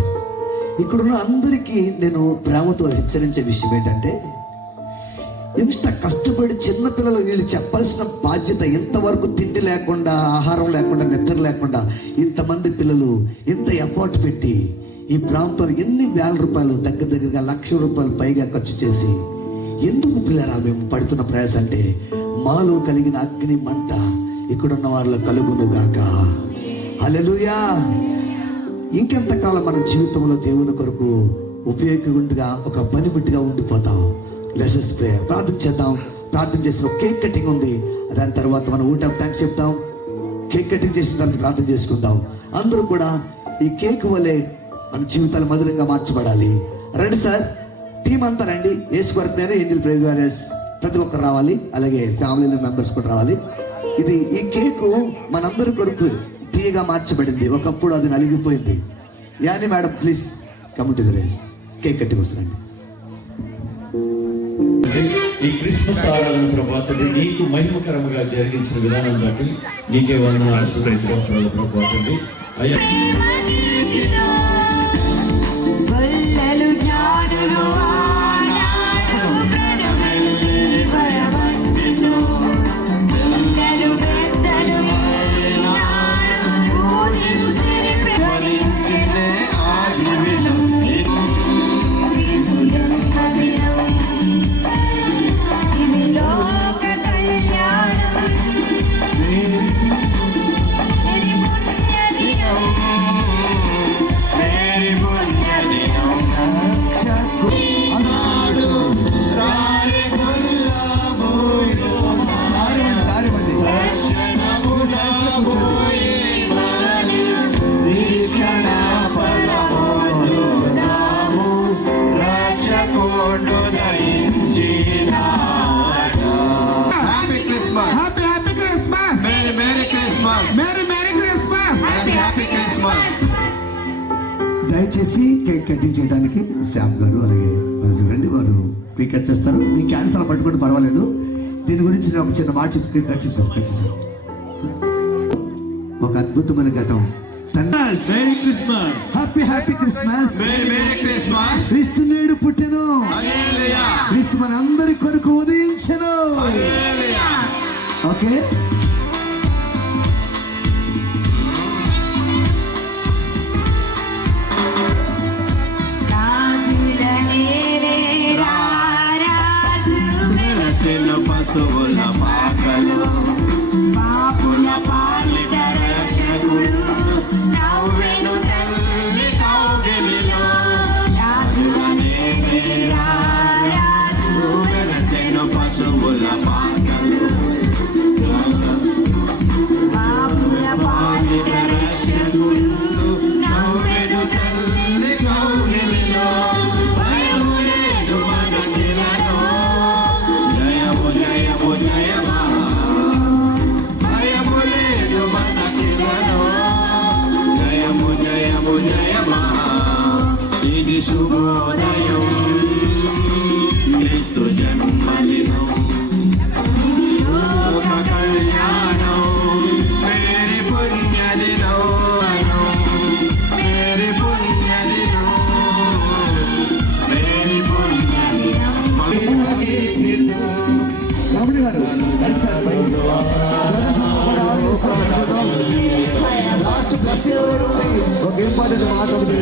ఇక్కడున్న అందరికీ నేను ప్రేమతో హెచ్చరించే విషయం ఏంటంటే, ఇంత కష్టపడి చిన్నపిల్లలు వీళ్ళు చెప్పాల్సిన బాధ్యత, ఇంతవరకు తిండి లేకుండా, ఆహారం లేకుండా, నిద్ర లేకుండా ఇంతమంది పిల్లలు ఇంత ఎఫర్ట్ పెట్టి ఈ ప్రాంతంలో ఎన్ని వేల రూపాయలు, దగ్గరగా ₹1,00,000 పైగా ఖర్చు చేసి ఎందుకు పిల్లరా మేము పడుతున్న ప్రయాస అంటే, మాలో కలిగిన అగ్ని మంట ఇక్కడున్న వారిలో కలుగును గాక. హల్లెలూయా. ఇంకెంతకాలం మన జీవితంలో దేవుని కొరకు ఉపయోగంగా ఒక పనిముట్టుగా ఉండిపోతాం. Let's us pray. ప్రార్థన చేద్దాం. ప్రార్థన చేసిన కేక్ కటింగ్ ఉంది, దాని తర్వాత మనం ఊట థ్యాంక్స్ చెప్తాం. కేక్ కటింగ్ చేసిన తర్వాత ప్రార్థన చేసుకుందాం. అందరూ కూడా ఈ కేక్ వల్లే మన జీవితాలు మధురంగా మార్చబడాలి. రండి సార్, టీం అంతా రండి. యేసు కొరకు ఏంజల్ ప్రేయర్ వారియర్స్ ప్రతి ఒక్కరు రావాలి, అలాగే ఫ్యామిలీ మెంబర్స్ కూడా రావాలి. ఈ కేకు మనందరి కొరకు తీయగా మార్చబడింది. ఒకప్పుడు అది నలిగిపోయింది. Annie madam please come to the race. Cake కట్టి వస్తారండి. ఈ క్రిస్మస్ ఆరాధన ప్రభా తండ్రి నీకు మహిమకరంగా జరిగించిన విధానం బట్టి నీకే వందనాలు స్వీకరించడం ప్రభా తండ్రి. అయ్యా దయచేసి కేక్ కటింగ్ చేయడానికి శ్యామ్ గారు అలాగే రండి, వారు కేక్ కట్ చేస్తారు. మీ క్యాన్సర్ పట్టుకుంటే పర్వాలేదు. దీని గురించి నేను ఒక చిన్న మాట చెప్పి కేక్ కట్ చేశారు. ఒక అద్భుతమైన ఘటం. Happy Christmas. క్రీస్తు నేడు పుట్టెను. క్రీస్తు మన అందరి కొరకు ఉదయించెను. ఓకే, పశువుల పాకలు పాపుల పాలిట రక్షకుడు నవ్వెను తల్లి కౌగిలిలో రాజులనే రాజు వెలసెను పశువుల పాకలు పాపుల పాలిట రక్షకుడు నవ్వెను తల్లి కౌగిలిలో భయము లేదు మనకిలలో ఇది శుభోదయం క్రీస్తు జన్మదినం లోక కళ్యాణం మేరీ పుణ్యదినం మేరీ పుణ్యదినం మేరీ పుణ్యదినం లాస్ట్ ప్లస్ ఒక ఇంపార్టెంట్ మాట ఉంది.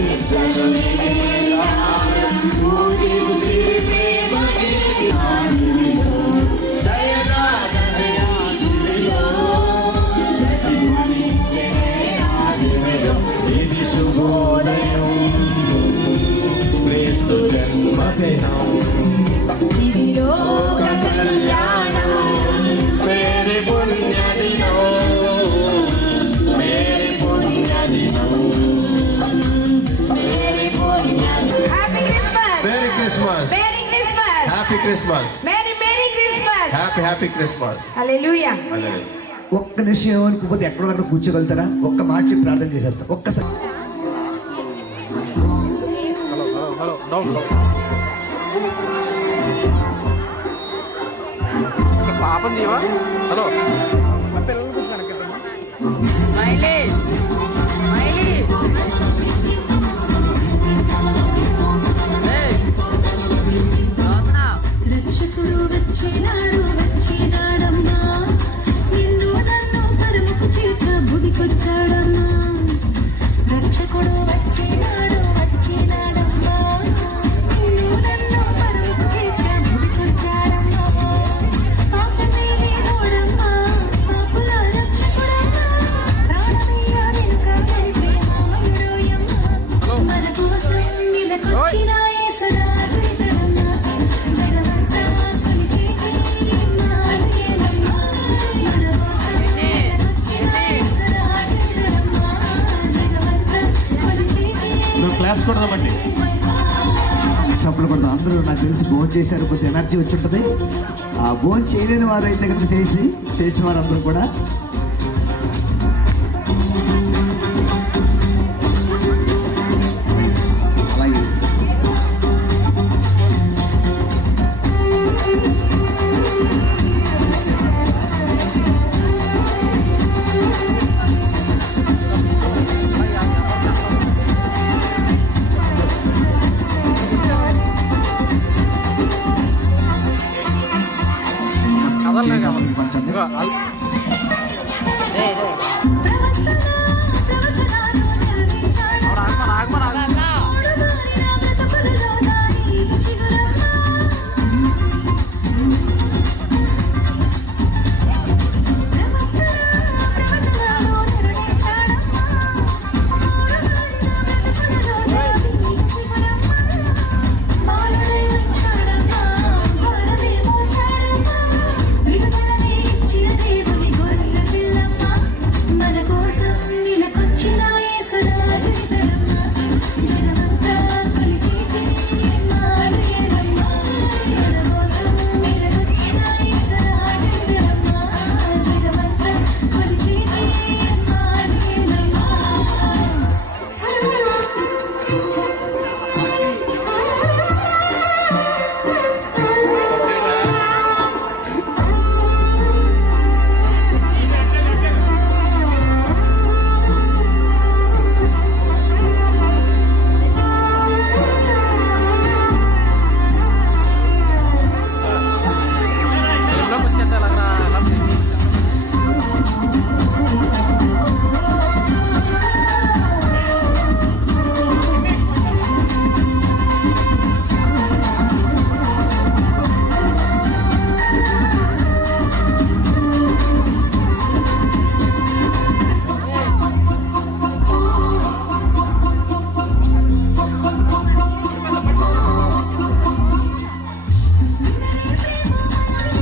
Christmas. Merry merry Christmas. Happy Christmas. Hallelujah. ఒక్క నిమిషం ఏమనుకోకపోతే ఎక్కడో కూర్చోగలుగుతారా? ఒక్క మాట చెప్పి ప్రార్థన చేసేస్తా. ఒక్కసారి పాపం దీవా. హలో మైలీ మైలీ రక్షకుడు వచ్చినాడు వచ్చినాడమ్మా, నిన్ను నన్ను పరముకు చేర్చ భూమికొచ్చాడమ్మా. రక్షకుడు వచ్చినాడు వచ్చినాడమ్మా, నిన్ను నన్ను పరముకు చేర్చ భూమికొచ్చాడమ్మా. పాపమే లేనోడమ్మా, పాపుల రక్షకుడమ్మా, ప్రాణమయ్య వెనుక కలిపే మామయుడోయమ్మా. మన కోసం వెలకొచ్చిన యేసురాజు ఇతడమ్మా. జగమంతా కొలిచేటి ఇమ్మానుయేలమ్మా. మన కోసం వెలకొచ్చిన యేసురాజు ఇతడమ్మా. జగమంతా కొలిచేటి క్లాస్ కొడదామండి. చప్పలు కొడతాం. అందరూ నాకు తెలిసి భోజనం చేశారు, కొద్ది ఎనర్జీ వచ్చి ఉంటుంది. ఆ భోజనం చేయలేని వారు అయితే కనుక చేసిన వారందరూ కూడా అలాగే పంచండి. ప్రవచనాలు నెరవేర్చాడమ్మా. ఓడబారిన బ్రతుకులలో దారి చిగురమ్మా. ప్రవచనాలు నెరవేర్చాడమ్మా. ఓడబారిన బ్రతుకులలో దారి చిగురమ్మా. బాలుడై వచ్చాడమ్మా, భారమే మోసాడమ్మా. విడుదలనే ఇచ్చిన దేవుని గొర్రెల పిల్లమ్మా. మన కోసం వెలకొచ్చిన యేసురాజు ఇతడమ్మా. జగమంతా కొలిచేటి ఇమ్మానుయేలమ్మా. మన కోసం వెలకొచ్చిన యేసురాజు ఇతడమ్మా. జగమంతా కొలిచేటి ఇమ్మానుయేలమ్మా.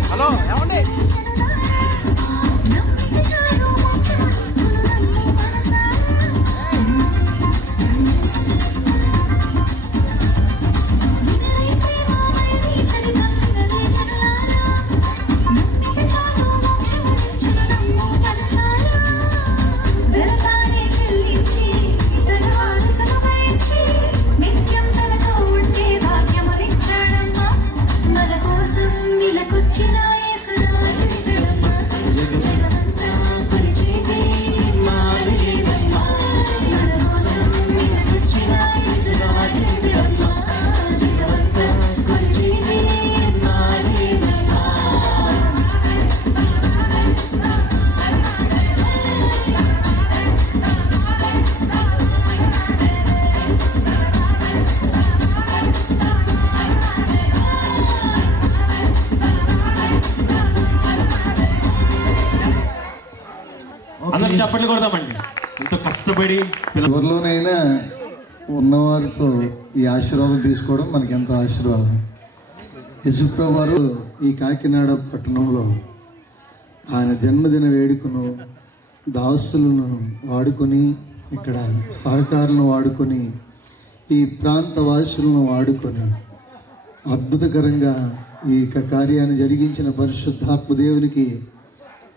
హలో ఏమండి? మన కోసం వెలకొచ్చిన యేసురాజు ఇతడమ్మా. జగమంతా కొలిచేటి ఇమ్మానుయేలమ్మా. మన కోసం వెలకొచ్చిన యేసురాజు ఇతడమ్మా. జగమంతా కొలిచేటి ఇమ్మానుయేలమ్మా. అందరూ చప్పట్లు కొడదామండి. ఇంత కష్టపడి ఎవరిలోనైనా ఉన్నవారితో ఈ ఆశీర్వాదం తీసుకోవడం మనకి ఎంతో ఆశీర్వాదం. యేసుప్రభు వారు ఈ కాకినాడ పట్టణంలో ఆయన జన్మదిన వేడుకను దాసులను వాడుకొని, ఇక్కడ సహకారులను వాడుకొని, ఈ ప్రాంత వాసులను వాడుకొని అద్భుతకరంగా ఈ కార్యాన్ని జరిగించిన పరిశుద్ధాత్మ దేవునికి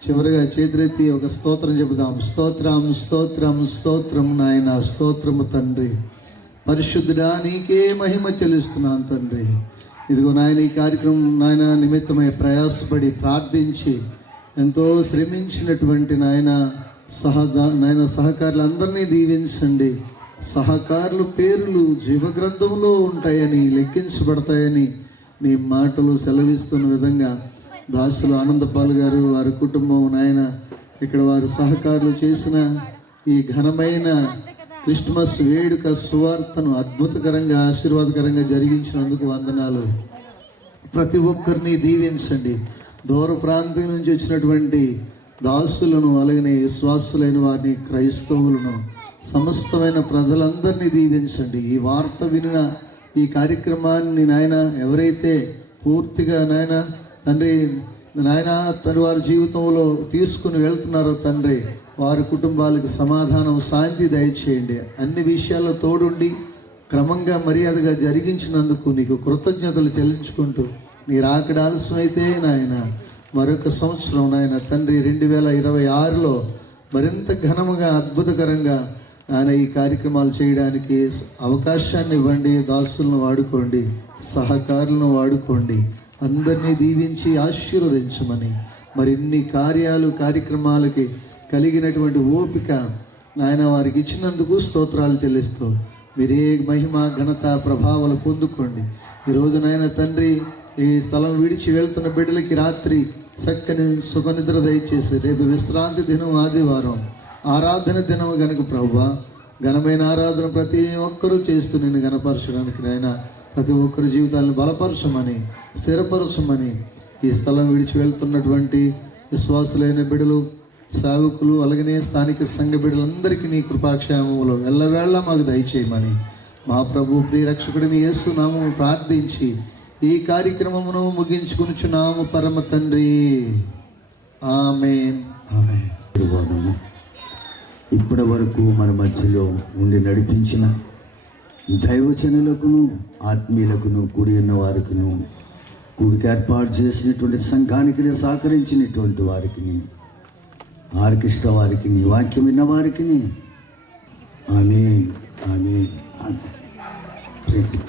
చివరిగా చేతులెత్తి ఒక స్తోత్రం చెబుదాం. స్తోత్రం స్తోత్రం స్తోత్రం నాయన, స్తోత్రము తండ్రి. పరిశుద్ధుడా నీకే మహిమ చెల్లిస్తున్నాను తండ్రి. ఇదిగో నాయన ఈ కార్యక్రమం నాయన నిమిత్తమై ప్రయాసపడి ప్రార్థించి ఎంతో శ్రమించినటువంటి నాయన సహకారులందరినీ దీవించండి. సహకారుల పేర్లు జీవగ్రంథంలో ఉంటాయని, లెక్కించబడతాయని నీ మాటలు సెలవిస్తున్న విధంగా దాసులు ఆనందపాల్ గారు, వారి కుటుంబం నాయన ఇక్కడ వారు సహకారులు చేసిన ఈ ఘనమైన క్రిస్మస్ వేడుక సువార్తను అద్భుతకరంగా ఆశీర్వాదకరంగా జరిగించినందుకు వందనాలు. ప్రతి ఒక్కరిని దీవించండి. దూర ప్రాంతం నుంచి వచ్చినటువంటి దాసులను, అలాగనే విశ్వాసులైన వారిని, క్రైస్తవులను, సమస్తమైన ప్రజలందరినీ దీవించండి. ఈ వార్త వినిన ఈ కార్యక్రమాన్ని నాయన ఎవరైతే పూర్తిగా నాయన తండ్రి వారి జీవితంలో తీసుకుని వెళ్తున్నారో తండ్రి, వారి కుటుంబాలకు సమాధానం, శాంతి దయచేయండి. అన్ని విషయాల్లో తోడుండి క్రమంగా మర్యాదగా జరిగించినందుకు నీకు కృతజ్ఞతలు చెల్లించుకుంటూ, నీ రాకడ ఆలస్యమైతే నాయన మరొక సంవత్సరం నాయన తండ్రి 2026లో మరింత ఘనముగా అద్భుతకరంగా ఆయన ఈ కార్యక్రమాలు చేయడానికి అవకాశాన్ని ఇవ్వండి. దాసులను వాడుకోండి, సహకారులను వాడుకోండి. అందరినీ దీవించి ఆశీర్వదించమని, మరిన్ని కార్యక్రమాలకి కలిగినటువంటి ఓపిక నాయన వారికి ఇచ్చినందుకు స్తోత్రాలు చెల్లిస్తూ మీరే మహిమ, ఘనత, ప్రభావాలు పొందుకోండి. ఈరోజు నాయన తండ్రి ఈ స్థలం విడిచి వెళ్తున్న బిడ్డలకి రాత్రి చక్కని సుఖనిద్ర దయచేసి, రేపు విశ్రాంతి దినం, ఆదివారం ఆరాధన దినం గనుక ప్రభువా, ఘనమైన ఆరాధన ప్రతి ఒక్కరూ చేస్తూ నిన్ను ఘనపరచడానికి నాయన ప్రతి ఒక్కరి జీవితాలను బలపరచమని, స్థిరపరచమని, ఈ స్థలం విడిచి వెళ్తున్నటువంటి విశ్వాసులైన బిడ్డలు, సేవకులు, అలాగనే స్థానిక సంఘ బిడ్డలందరికీ నీ కృపాక్షేమములో ఎల్లవేళ మాకు దయచేయమని మా ప్రభు ప్రియరక్షకుడిని యేసు నామము ప్రార్థించి ఈ కార్యక్రమమును ముగించుకునిచున్నాము పరమ తండ్రి. ఆమేన్. ఆమేన్. ఇప్పటి వరకు మన మధ్యలో ఉండి నడిపించిన దైవజనులకును, ఆత్మీయులకును, కూడి ఉన్న వారికిను, కూడికి ఏర్పాటు చేసినటువంటి సంఘానికి సహకరించినటువంటి వారికి, ఆర్కెస్ట్రా వారికి, వాక్యం విన్న వారికి ఆమేన్. ఆమేన్. ఆమేన్.